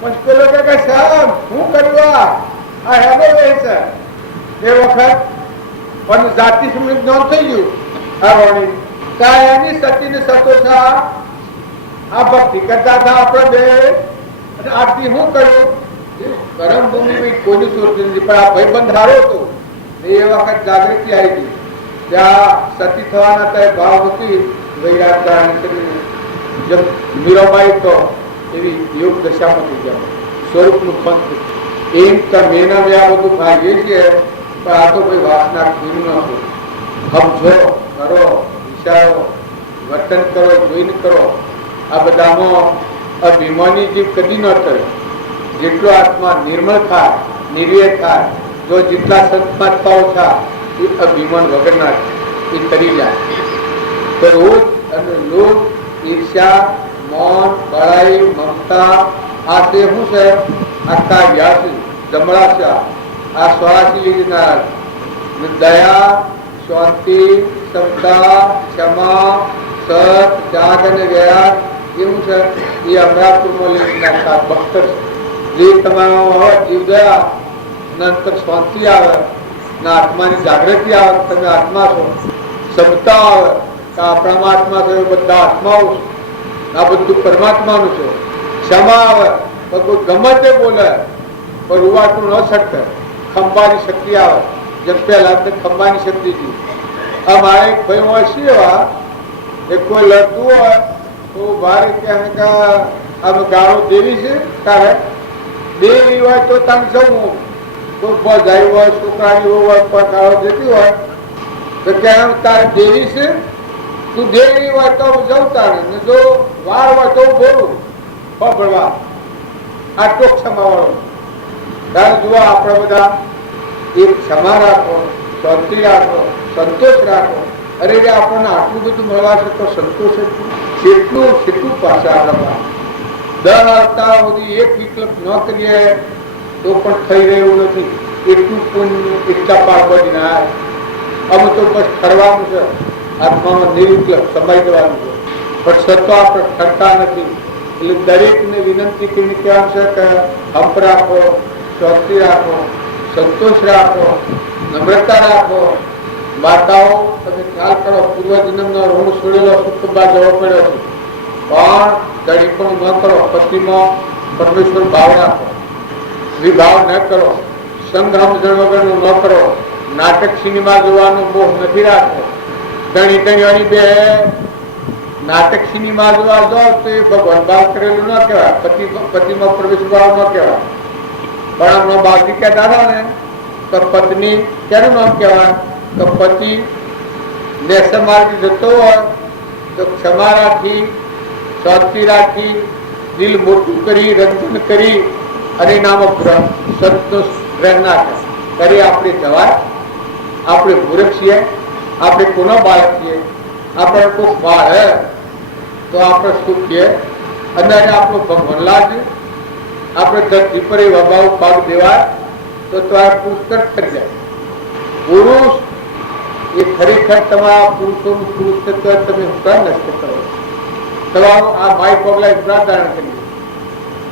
પછી પેલો કે સાહેબ હું કર્યું આ હેલો એ છે એ વખત પણ જાતિ સમૃદ્ધ જ્ઞાન થઈ ગયું. આ રોહિણી ત્યાં એની સતીને સતોષા આ ભક્તિ કરતા હતા આપણે બે આરતી હું કર્યું કરમ ભૂમિ કોઈની સુરતી નથી પણ આ ભાઈબંધ હારો હતો એ વખત જાગૃતિ આવી ગઈ. ત્યાં સતી થવાના ત્યાં ભાવ હતી વૈરાગ મીરાબાઈ તો એવી યોગ દશામાં થઈ ગયા સ્વરૂપનું પંથ એમ મેના મેં આ બધું ભાગીએ છીએ પણ આ તો ભાઈ વાસના ખીણ ન હતું. સમજો કરો વિચારો વર્તન કરો જોઈને કરો. આ બધામાં અભિમાની જીવ કદી ન થયો. જેટલો આત્મા નિર્મળ થાય નિર્વેદ થાય જો જેટલા સંતમાત્માઓ થાય એ અભિમાન વગરના એ કરી જાય તો રોજ અને લોભ ઈર્ષ્યા મૌન બળાઈ મમતા આ તે શું છે આખા વ્યાસી જમણા છે. આ 84 લીધના દયા શાંતિ ક્ષમતા ક્ષમા સત ત્યાગ અને વ્યાસ એવું છે. એ અમરાપુરમાં લીધના ભક્તર છે. જે તમારામાં હોય જીવ દયા અંતર શાંતિ આવે ને આત્માની જાગૃતિ આવે તમે આત્મા છો. ક્ષમતા આવે કે આપણામાં આત્મા છે બધા આત્માઓ છે આ બધું પરમાત્માનું છે. ક્ષમા આવે તો કોઈ ગમે તે બોલે પણ રૂવાટું ન શકતે. ખંભાની શક્તિ આવે જેમ પહેલા ખંભાની શક્તિ હતી. આ મારે એક ભાઈ હોય છે એવા એ કોઈ લડતું હોય તો ભારે કે આમ ગાળો દેવી છે તારે દેવી હોય તો તમે જવું કોઈ બધાઈ હોય છોકરાની હોય પણ ગાળો દેતી હોય તો કેમ તારે દેવી છે તું દેવી હોય તો જવું તારે ને જો વાર હોય તો બોલું ભળવા આટલો ક્ષમા વાળો તારે જોવા આપણે બધા એક ક્ષમા રાખો, શાંતિ રાખો, સંતોષ રાખો. અરે રે આપણને આટલું બધું મળવા છે તો સંતોષ કેટલું પાછા આપણા 10 અવતાર સુધી એક વિકલ્પ ન કરીએ તો પણ થઈ રહ્યું નથી. એટલું પુણ્ય એટલા પાર્વતી ના અમે તો બસ ફરવાનું છે, આત્મામાં નિર્વિકલ્પ સમય દેવાનું છે, પણ સત્વ આપણે ઠરતા નથી. એટલે દરેકને વિનંતી કરીને કહેવાનું છે કે હંપ રાખો, શાંતિ રાખો, સંતોષ રાખો, નમ્રતા રાખો. માતાઓ તમે ખ્યાલ કરો, પૂર્વજન્મનો ઋણ છોડેલો સુખમાં જવો પડ્યો છે, પણ દડી પણ ન કરો. પતિમાં પરમેશ્વર ભાવ રાખો, વિભાવ ન કરો, સંઘ સમજણ વગરનું ન કરો. નાટક સિનેમા જોવાનો મોહ નથી રાખવો. ધણી ધણીઓની બે નાટક સિનેમા જોવા જાઓ તો એ ભગવાન ભાવ કરેલું ન કહેવાય, પતિમાં પ્રવેશ ભાવ ન કહેવાય. પણ હમણાં બાકી કહેતા હતા ને તો પત્ની ક્યાંનું નામ કહેવાય? તો પતિ નેસર માર્ગે જતો હોય તો ક્ષમા રાખી, શાંતિ રાખી, દિલ મોટું કરી, રંજન કરી અને નામક સંતોષ પ્રેરણા કરી આપણે જવાય. આપણે મૂર્ખ છીએ, આપણે કોનો બાળક છીએ? આપણે કોઈ બાળ તો આપણે શું કહીએ? અને આપણો ભગવાનલાલ આપણે ધરતી પર એ વભાવ ભાગ દેવાય તો તમારે પુષ્કળ થઈ જાય. પુરુષ એ ખરેખર તમારા પુરુષોનું પુરુષ તત્વ તમે શું નષ્ટ કરો? તમારું આ માય પગલા ઉપરા ધારણ કરી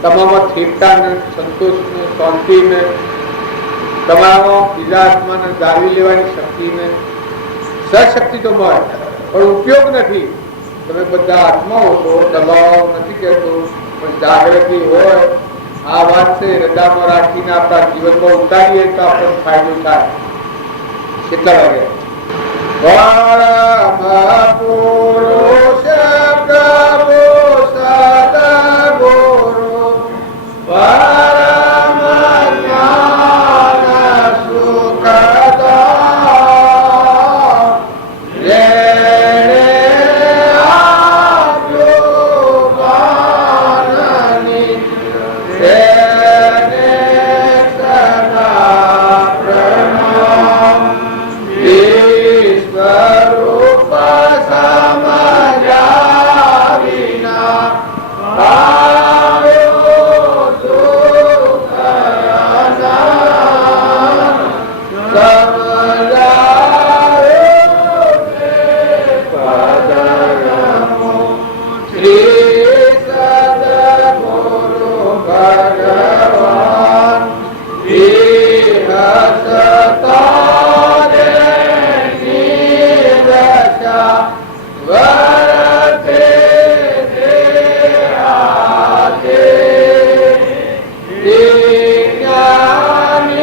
તમારામાં સ્થિરતા ને, સંતોષ ને, શાંતિ ને, તમારામાં બીજા આત્માને જાળવી લેવાની શક્તિ ને, સશક્તિ તો મળે પણ ઉપયોગ નથી. તમે બધા આત્માઓ છો, દબાવ નથી કહેતો, પણ જાગૃતિ હોય આ વાત છે હૃદયમાં રાખીને આપણા જીવનમાં ઉતારીએ તો આપણને ફાયદો થાય. કેટલા વાગે? પરમ પુરુષ પ્રભુ સદગુરુ પરમ જ્ઞાન સુખદાતા જેણે આપ્યું જ્ઞાનની તેને સદા પ્રણામ. વિશ્વરૂપ સમજ્યા વિના આવ્યો દુઃખ અનંત. સમજાવ્યો તે પદરમો શ્રી સદગુરુ ભગવાન વિહસતા વરતે આતે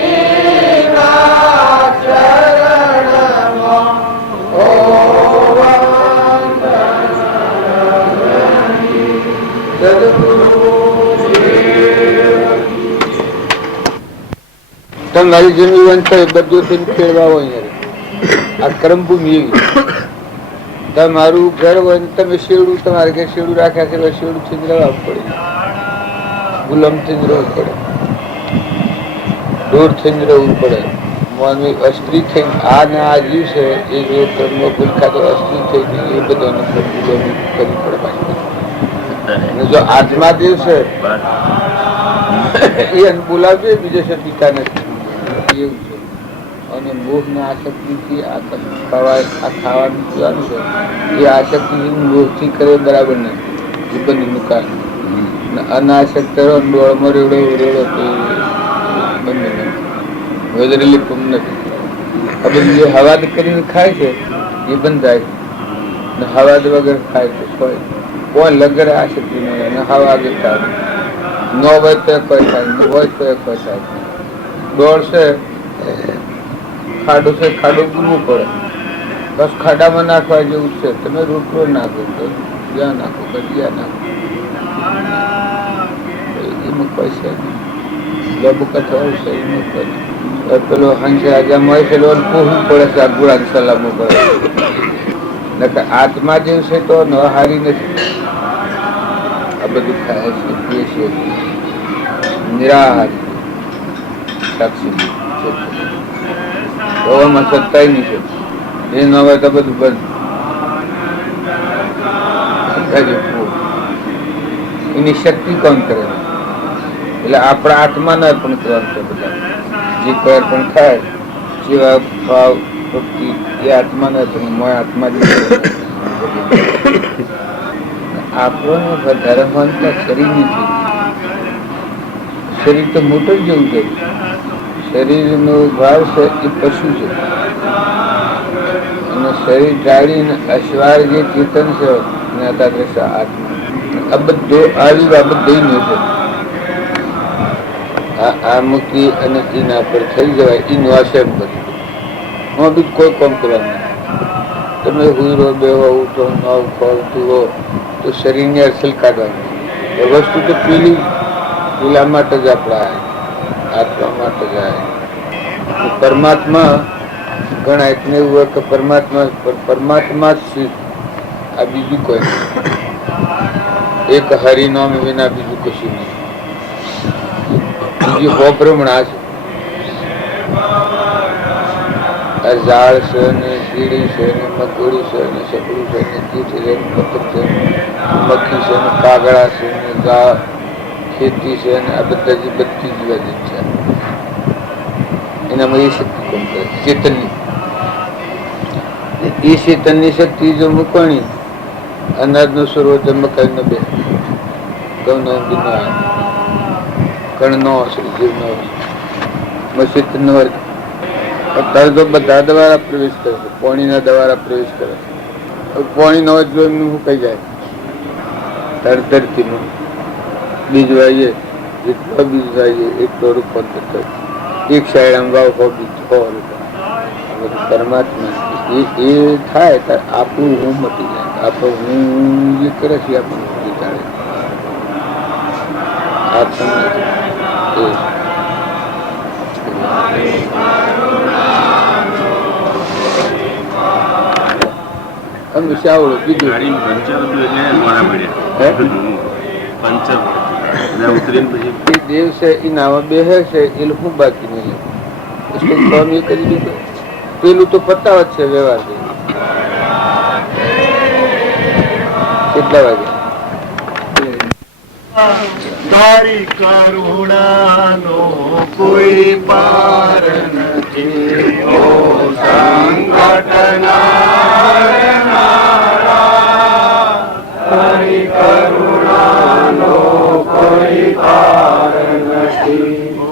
જ્ઞાનીના ચરણમાં ઓ વંદન તમારી જમીન વંશ બધું ખેડવા હોય. આ કર્મભૂમિ એવી. તમારું ઘર હોય તમે શેવડું, તમારે ઘેર શેવડું રાખ્યા છે, શેવડું છીંદરવા પડે, ગુલામ છીંદરવું પડે, દોર છીંદરવું પડે. માનવી અસ્ત્રી થઈ આ ને આ જીવ છે એ જો કર્મ ભૂલકા તો અસ્ત્રી થઈ ગઈ એ બધાને કરવી પડે પાછી. જો આત્મા દેવ છે એ બોલાવજો બીજે છે પિતા નથી એવું છે. અને મોહ ના આસક્તિ થી આ ખાવાનું પીવાનું છે એ આસક્તિ મોહથી કરે બરાબર નથી. એ બધી નુકાન અનાસક્ત ડોળમાં રેવડો રેવડો તે બંને વધેલી પૂમ નથી. આ બધું જે હવાદ કરીને ખાય છે એ બંધ થાય ને હવાદ વગર ખાય છે કોઈ લગર આસક્તિ ન હવા આગળ થાય ન હોય તો કોઈ થાય, ન હોય તો કોઈ થાય. દોડ છે ખાડું છે, ખાડું પૂરવું પડે, બસ ખાડામાં નાખવા જેવું છે. તમે રોટલો નાખો તો જ્યાં નાખો જ્યાં નાખો એમાં પૈસા લબુ કથવાળું છે એમાં પડે. પેલો હંસ રાજામાં હોય છે પૂરવું પડે છે, આ ગુળાની સલામો પડે. આત્મા જે છે તો ન હારી નથી. આ બધું ખાય છે, પીએ છે નિરાહાર સાક્ષી હવામાં સત્તાય નહીં છે. એ ન હોય તો બધું બંધ. એની શક્તિ કોણ કરે? એટલે આપણા આત્માને અર્પણ કરવાનું છે. બધા જે કોઈ અર્પણ થાય, જેવા ભાવ ભક્તિ એ આત્માને અર્પણ. મોય આત્મા જ આપણને વધારે માનતા શરીર નથી. શરીર તો મોટર જેવું છે. શરીરનો ભાવ છે એ પશુ છે, અને શરીર ટાળીને અશ્વાર જે ચેતન છે આત્મા. આ બધો આવી બાબત થઈ નહીં છે. આ મુક્તિ અને એના પર થઈ જવાય એનું આશય બધું. હું બી કોઈ કામ કરવાનું. તમે હુરો બેહો ઉઠો નવ ખોલતું હો તો શરીરની અસલ કાઢવાની. એ વસ્તુ તો પેલા માટે જ આપણા આત્મા માટે જ આવે. પરમાત્મા ઘણા એટલે એવું હોય કે પરમાત્મા જ છે, આ બીજું કોઈ નહીં. એક હરિનામ વિના બીજું કશું નહીં. બીજું હો ભ્રમણા છે. આ ઝાડ છે ને કીડી છે ને મકોડી છે ને સપડું છે ને કીટ છે ને પતંગ છે મક્ખી છે ને કાગડા છે ને ગા ખેતી છે ને આ બધા જે બધી જીવાજીવ છે. એનામાં એ શક્તિ કોણ કરે? ચેતનની. એ ચેતનની શક્તિ જો મૂકવાની, અનાજનો સર્વોચ્ચ મકાઈ ન બે ઘઉંનો ઊંધીનો કણનો જીવનો ચેતનનો વર્ગ. અત્યારે તો બધા દ્વારા પ્રવેશ કરે છે. પાણીના દ્વારા પ્રવેશ કરે છે. પાણી નો જો એમનું શું કહી જાય? ધરતીનું બીજ વાઈએ, જેટલો બીજ વાઈએ એટલો રૂપાંતર થાય. એક સાઈડ આમ વાવ હો બીજ હો પરમાત્મા એ થાય ત્યારે આપણું હું મટી જાય. આપણો હું જે કરે છે આપણને જીતાડે. હંમેશા આવડો બીજું દેવ છે એ નામાં બેહે છે. એ શું બાકી નહીં સ્વામી કરી દીધું. પેલું તો પતાવત છે વ્યવહાર. કેટલા વાગે? તારી કરુણાનો કોઈ પાર નથી. ઓ સંગઠનારા, તારી કરુણાનો કોઈ પાર નથી. ઓ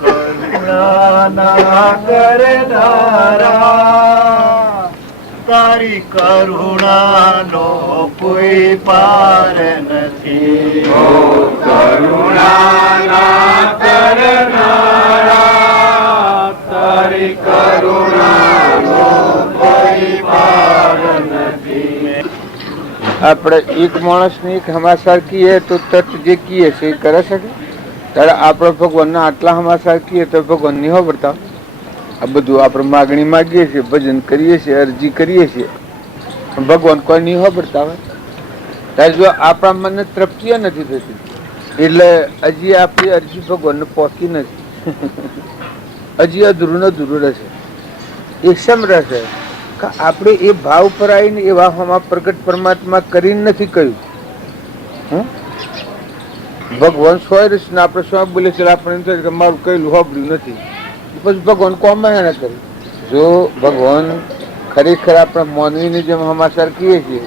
કરુણાના કરનારા, તારી કરુણાનો કોઈ પાર નથી. ઓ કરુણાના કરનારા, તારી કરુણાનો કોઈ પાર નથી. આપણે એક માણસને એક હમાસાર કીએ તો તત જે કીએ છે એ કરી શકે. ત્યારે આપણે ભગવાનના આટલા હમાસાર કીએ તો ભગવાન નહીં હો બતાવ. આ બધું આપણે માગણી માગીએ છીએ, ભજન કરીએ છીએ, અરજી કરીએ છીએ, ભગવાન કોઈ નહીં હો બતાવે. ત્યારે જો આપણા મનને તૃપ્તિ નથી થતી એટલે હજી આપણી અરજી ભગવાનને પહોંચી નથી. હજી અધૂરું અધૂરું રહેશે. એ શમ રહેશે કે આપણે એ ભાવ પર આવીને એવા હમા પ્રગટ પરમાત્મા કરીને નથી કહ્યું. ભગવાન સ્વય ને આપણે સ્વ બોલે છે, આપણે કે મારું કહેલું હોબળ્યું નથી. પછી ભગવાન કોમ ના કરે. જો ભગવાન ખરેખર આપણે માનવીની જેમ હમાસાર કહીએ છીએ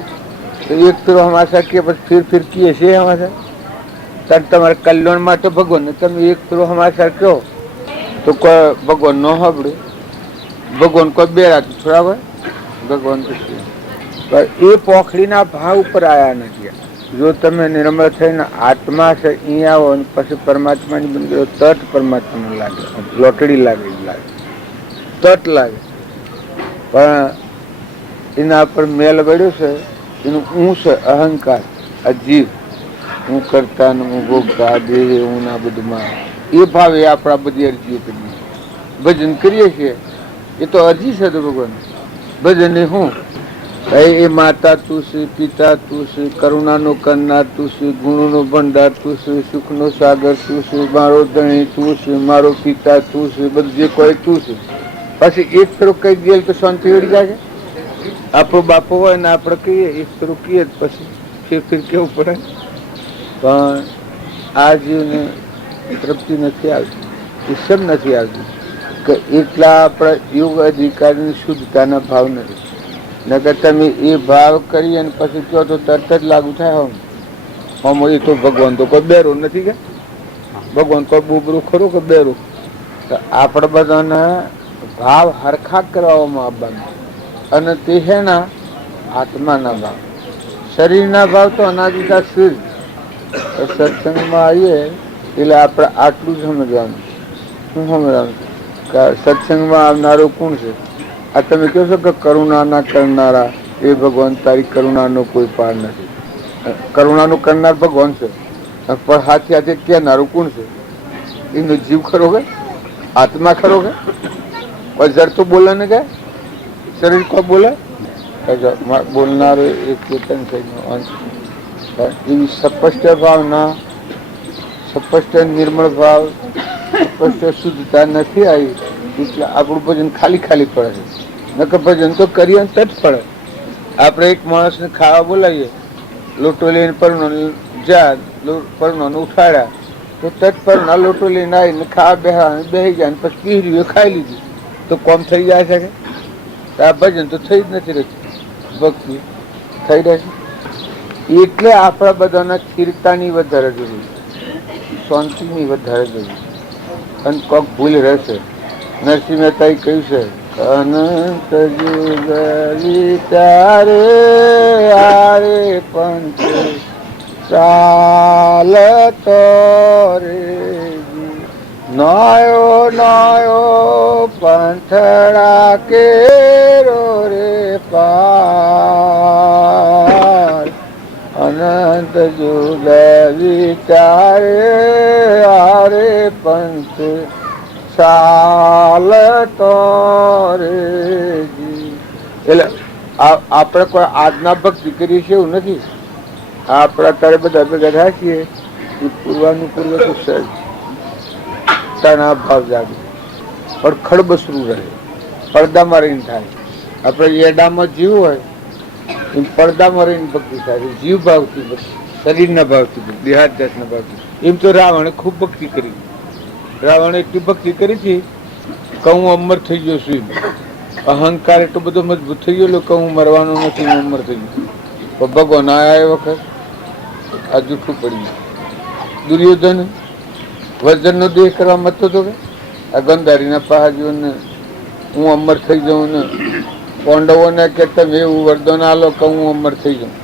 તો એક ફેરો હમાસાર કહીએ પછી ફિર કહીએ છીએ હમાસાર. ત્યારે તમારા કલ્યાણ માટે ભગવાનને તમે એક ફેરો હમાસાર કહો તો કોઈ ભગવાન ન હોબળે. ભગવાન કોઈ બે રાત થોડા હોય. ભગવાન એ પોખડીના ભાવ ઉપર આવ્યા નથી. જો તમે નિર્મળ થઈને આત્મા છે અહીંયા આવો અને પછી પરમાત્માની બંધ તટ પરમાત્માને લાગે, લોટડી લાગે, તટ લાગે. પણ એના પર મેલ વળ્યો છે એનું હું છે અહંકાર, આ જીવ. હું કરતા ને હું ભોગતા દેહ હું ના બધુંમાં એ ભાવે આપણા બધી અરજીઓ કરીએ, ભજન કરીએ છીએ. એ તો અરજી છે તો ભગવાન ભજન હું એ માતા તું છે, પિતા તું છે, કરુણાનો કરનાર તું છે, ગુણોનો ભંડાર તું છે, સુખનો સાગર તું છે, મારો ધણી તું છે, મારો પિતા તું છે, બધું જે કોઈ તું છે. પછી એક ફેરો કહી દે તો શાંતિ વળી જાય. આપણો બાપો હોય ને આપણે કહીએ એક ફેરો કહીએ પછી ફેર કેવું પડે. પણ આ જીવને તૃપ્તિ નથી આવતી, ઈશ્વર નથી આવતી કે એટલા આપણા યોગ અધિકારીની શુદ્ધતાના ભાવ નથી. નકર તમે એ ભાવ કરી અને પછી કહો તો તરત જ લાગુ થાય. હમ એ તો ભગવાન તો કોઈ બેરો નથી કે ભગવાન કોઈ બુબરું ખરું કે બેરું. તો આપણે બધાના ભાવ હરખા કરવામાં આવવાનું અને તે હેના આત્માના ભાવ. શરીરના ભાવ તો અનાદિતા શુદ્ધ. સત્સંગમાં આવીએ એટલે આપણે આટલું જ સમજવાનું. શું સમજવાનું કે સત્સંગમાં આવનારું કોણ છે? આ તમે કહો છો કે કરુણાના કરનારા એ ભગવાન, તારી કરુણાનો કોઈ પાર નથી. કરુણાનું કરનાર ભગવાન છે, પણ હાથે હાથે કહેનારું કોણ છે? એનો જીવ ખરો કે આત્મા ખરો કે કોઈ જર તો બોલે ને કે શરીર કોઈ બોલે બોલનારો એ ચેતન થઈને એવી સ્પષ્ટ ભાવના, સ્પષ્ટ નિર્મળ ભાવ, સ્પષ્ટ શુદ્ધતા નથી આવી એટલે આપણું ભજન ખાલી ખાલી પડે છે. નકર ભજન તો કરીએ તો જ પડે. આપણે એક માણસને ખાવા બોલાવીએ, લોટો લઈને પરનો જા પરનો ઉઠાડ્યા તો તટ પરના લોટો લઈને આવીને ખાવા બેસી જાય પછી પીહર્યું ખાઈ લીધું તો કોમ થઈ જાય છે કે આ ભજન તો થઈ જ નથી રહેતું. ભક્તિ થઈ રહે છે. એટલે આપણા બધાના સ્થિરતાની વધારે જરૂર, શાંતિની વધારે જરૂર. અને કોક ભૂલ રહેશે. નરસિંહ મહેતાએ કહ્યું છે અનંત જુગલી તારે આરે પંચ ચાલતો રે નયો નયો પંથડા કેરો રે પાર અનંત જુગ વિચારે આરે પંથ ચાલતો રે. એટલે આપણે કોઈ આજના ભક્તિ કરીએ છીએ એવું નથી. આપણા તારે બધા ભેગા થાય છીએ પૂર્વાનું પૂર્વ તો સહેજ તણાવ ભાવ જાગે પણ ખડબસરું રહે, પડદામાં રહીને થાય. આપણે એડામાં જીવ હોય એમ પડદામાં રહીને ભક્તિ થાય. જીવ ભાવથી ભક્તિ, શરીરના ભાવથી ભક્તિ, દેહાત જાતના ભાવથી. એમ તો રાવણે ખૂબ ભક્તિ કરી. રાવણે એટલી ભક્તિ કરી હતી કે હું અમર થઈ ગયો છું. અહંકાર એટલો બધો મજબૂત થઈ ગયેલો કે હું મરવાનો નથી, હું અમર થઈ ગયો. પણ ભગવાન આયા એ વખત આ જૂઠું પડી ગયું. દુર્યોધન વજનનો દેહ કરવા મતો હતો કે આ ગંધારીના પહાજીઓને હું અમર થઈ જાઉં ને પાંડવોને કે તમે એવું વરદાન આલો કે હું અમર થઈ જાઉં.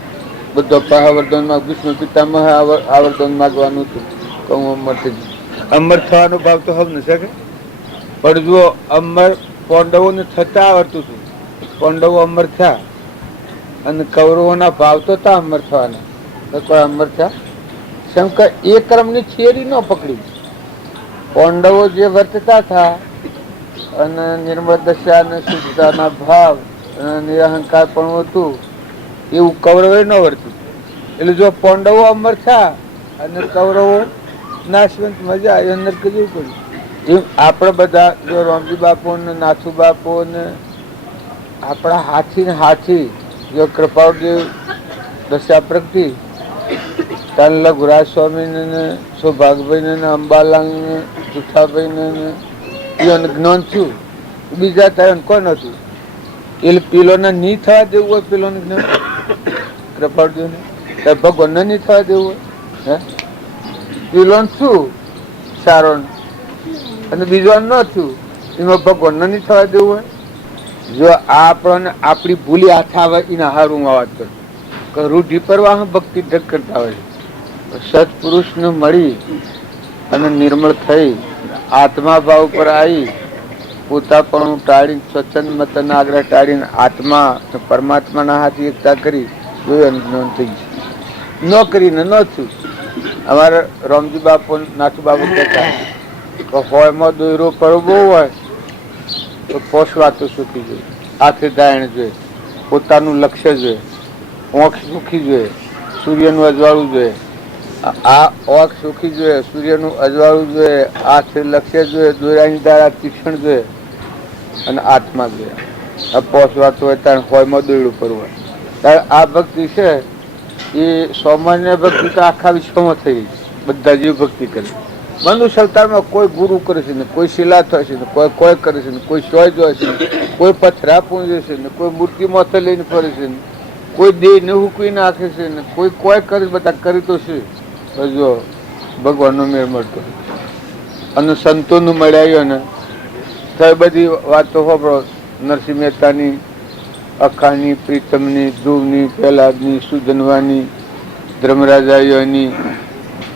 બધો પહા વરદાનમાં વિષ્ણુ પિતામહ આ વરદાન માગવાનું હતું કે હું અમર થઈ જાઉં. અમર થવાનો ભાવ તો હમ નથી કે પણ જો અમર પાંડવોને થતા આવડતું હતું. પાંડવો અમર થયા અને કૌરવોના ભાવ તો હતા અમર થવાના તો કોઈ અમર થયા. શંકર એ ક્રમની થિયરી ન પકડી. પાંડવો જે વર્તતા હતા અને નિર્મળ દશા અને શુદ્ધતાના ભાવ અને નિરહંકાર પણ હતું એવું કૌરવે ન વર્તું. એટલે જો પાંડવો અમર થયા અને કૌરવો નાશવંત મજા આવી અંદર કીધું પડ્યું. એમ આપણે બધા જો રામજી બાપુ ને નાથુ બાપુ ને આપણા હાથી ને હાથી જો કૃપાળદેવ દશા પ્રગટી તન લઘુરાજ સ્વામી ને સૌભાગભાઈ ને અંબાલાલ ને જુઠાભાઈ ને એને જ્ઞાન થયું. બીજા તારણ કોણ હતું એટલે પેલોને નહીં થવા દેવું હોય, પેલોને જ્ઞાન કૃપાળદેવ ને ભગવાનને નહીં થવા દેવું હોય. પેલો શું સારો અને બીજો ન થયું એમાં ભગવાનને નહીં થવા દેવું હોય. જો આપણને આપણી ભૂલી હાથ આવે એના હારું વાત કરું રૂઢિ પરવાહ ભક્તિ ઢગ કરતા હોય. સત્પુરુષને મળી અને નિર્મળ થઈ આત્મા ભાવ પર આવી પોતાપણું ટાળી સ્વચ્છંદ મતના આગ્રહ ટાળીને આત્મા પરમાત્માના હાથ એકતા કરી જોયું જ્ઞાન થઈ ગયું. ન કરીને ન થયું. અમારે રામજી બાપુ નાથુ બાપુ કહેતા હોયમાં દોયરો પડવો હોય તો પોષવાતો સુકી જોઈએ, હાથે દાયણ જોઈએ. પોતાનું લક્ષ્ય જોઈએ, ઓંખ સુખી જોઈએ, સૂર્યનું અજવાળું જોઈએ, આ ઓંખ સુખી જોઈએ, સૂર્યનું અજવાળું જોઈએ, આ છે લક્ષ્ય જોઈએ, દોરાની ધારા તીક્ષણ જોઈએ અને આત્મા જોઈએ. આ પોસ વાતો હોય ત્યારે હોયમાં દોડ્યું કરવું ત્યારે આ ભક્તિ છે એ સામાન્ય ભક્તિ તો આખા વિશ્વમાં થઈ ગઈ. બધા જીવ ભક્તિ કરે. મનુષ્ય અવતારમાં કોઈ ગુરુ કરે છે ને, કોઈ શિલા થાય છે ને, કોઈ કરે છે ને, કોઈ સોય જોય છે ને, કોઈ પથરા પૂંજે છે ને, કોઈ મૂર્તિ માથે લઈને ફરે છે ને, કોઈ દેહ ને હુકવી નાખે છે ને, કોઈ કરે. બધા કરી તો છે જો ભગવાનનો મેળ મળતો અને સંતોનું મળ્યા ને તો બધી વાતો ખબરો. નરસિંહ મહેતાની, અખાની, પ્રીતમની, ધ્રુવની, પ્રહલાદની, સુધનવાની, ધર્મરાજાની,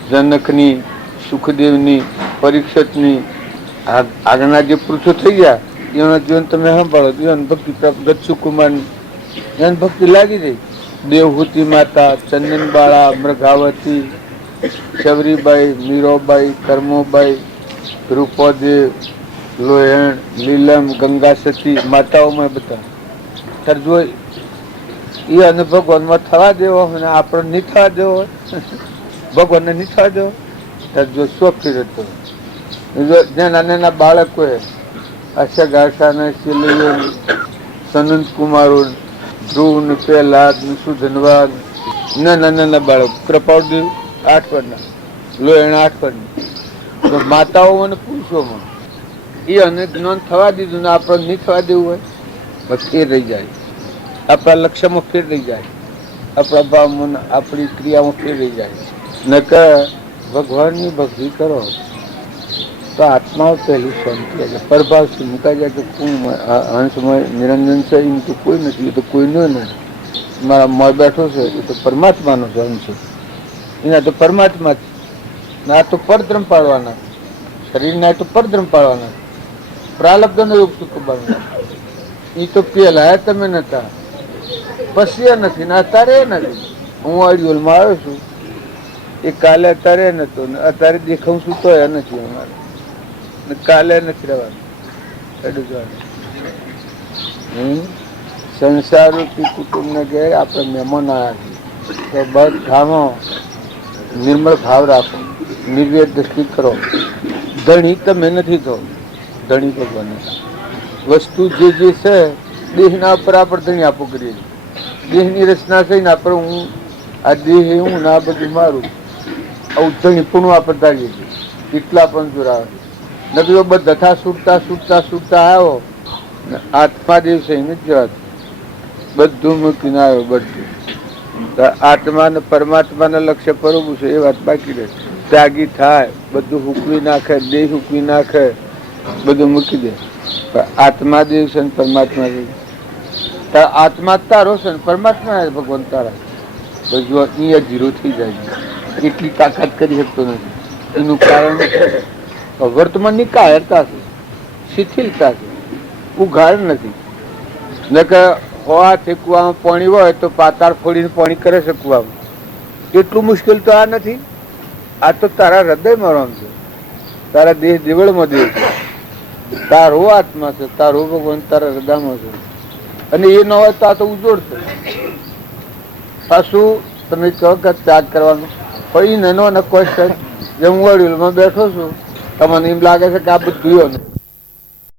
જનકની, સુખદેવની, પરીક્ષિતની, આગળના જે પુરુષો થઈ ગયા એના જીવન તમે સાંભળો. જીવન ભક્તિ પ્રાપ્ત દક્ષુકુમારની એને ભક્તિ લાગી જાય. દેવહૂતિ માતા, ચંદનબાળા, મૃગાવતી, શબરીબાઈ, મીરોબાઈ, કર્મોબાઈ, રૂપોદેવ, લોહેણ, લીલમ, ગંગા સતી માતાઓમાં બધા તરજો એ અને ભગવાનમાં થવા દેવો અને આપણે નહીં થવા દેવો હોય, ભગવાનને નહીં થવા દેવો તરજો શોખી રહેતો. જ્યાં નાના નાના બાળકોએ અશગાશાને શિલીઓ, સનંત કુમારો, ધ્રુવ ને પ્રહલાદ ને સુધનવાદ, નાના નાના બાળકો, કૃપાળદેવ 8 વર્ષના, લોહેણ 8 વર્ષની, તો માતાઓ અને પુરુષોમાં એ અને જ્ઞાન થવા દીધું ને આપણે નહીં થવા દેવું હોય બસ ફેર રહી જાય. આપણા લક્ષ્યમાં ફેર રહી જાય, આપણા ભાવમાં, આપણી ક્રિયામાં ફેર રહી જાય. નકર ભગવાનની ભક્તિ કરો તો આત્માઓ પહેલી શાંતિ એટલે પરભાવથી મુકાઈ જાય કે હંસમય નિરંજન છે એમ તો કોઈ નથી, એ તો કોઈનો નથી. મારા મળ બેઠો છે એ તો પરમાત્માનો ધર્મ છે, એના તો પરમાત્મા છે. આ તો પરધર્મ પાડવાના, શરીરના તો પરધર્મ પાડવાના, પ્રાલબ્ધનો યોગ ચૂકવવાનો. એ તો પેલા તમે નતા, પછી નથી ને અત્યારે નથી. હું અડિયોલમાં આવ્યો છું એ કાલે અત્યારે નતો ને અત્યારે દેખાવું છું તો એ નથી અમારે, કાલે નથી રહેવાનું. સંસારરૂપી કુટુંબને ઘેર આપણે મહેમાન આવ્યા તો બધામાં નિર્મળ ભાવ રાખો, નિર્વેદ દ્રષ્ટિ કરો. ધણી તમે નથી થો, ધણી ભગવાન. વસ્તુ જે છે દેહના ઉપર આપણે ધણી આપો કરીએ છીએ. દેહની રચના થઈને આપણે હું આ દેહ હું ને આ બધું મારું આવું ધણી પૂર્ણ આપણે ધારીએ છીએ. એટલા પણ જોરાવે નકલો બધા છૂટતા છૂટતા છૂટતા આવ્યો આત્મા દિવસે એને જ જવા બધું મૂકીને આવ્યો. બધું આત્મા ને પરમાત્માને લક્ષ્ય પરવું છે એ વાત બાકી રહે. ત્યાગી થાય, બધું હૂકવી નાખે, દેહ હૂકવી નાખે, બધું મૂકી દે. આત્મા દેવ છે ને પરમાત્મા દેવ. આત્મા તારો છે ને પરમાત્મા ભગવાન તારા. બધું અહીંયા જીરો થઈ જાય, એટલી તાકાત કરી શકતો નથી. એનું કારણ વર્તમાનની કાયરતા છે, શિથિલતા છે, ઉઘાડ નથી. નકર હોવાથી કુવામાં પાણી હોય તો પાતાળ ફોડીને પાણી કરે છે કુવામાં. એટલું મુશ્કેલ તો આ નથી. આ તો તારા હૃદયમાં રમ છે, તારા દેહ દેવળમાં દેવ છે, તારો આત્મા છે, તારો ભગવાન તારા હૃદયમાં છે. અને એ ન હોય તો આ તો ઉજોડ છે. પાછું તમે કહો કે ત્યાગ કરવાનો પછી નાનો અને કોઈ જેમ વડીલમાં બેઠો છું તમને એમ લાગે છે કે આ બધું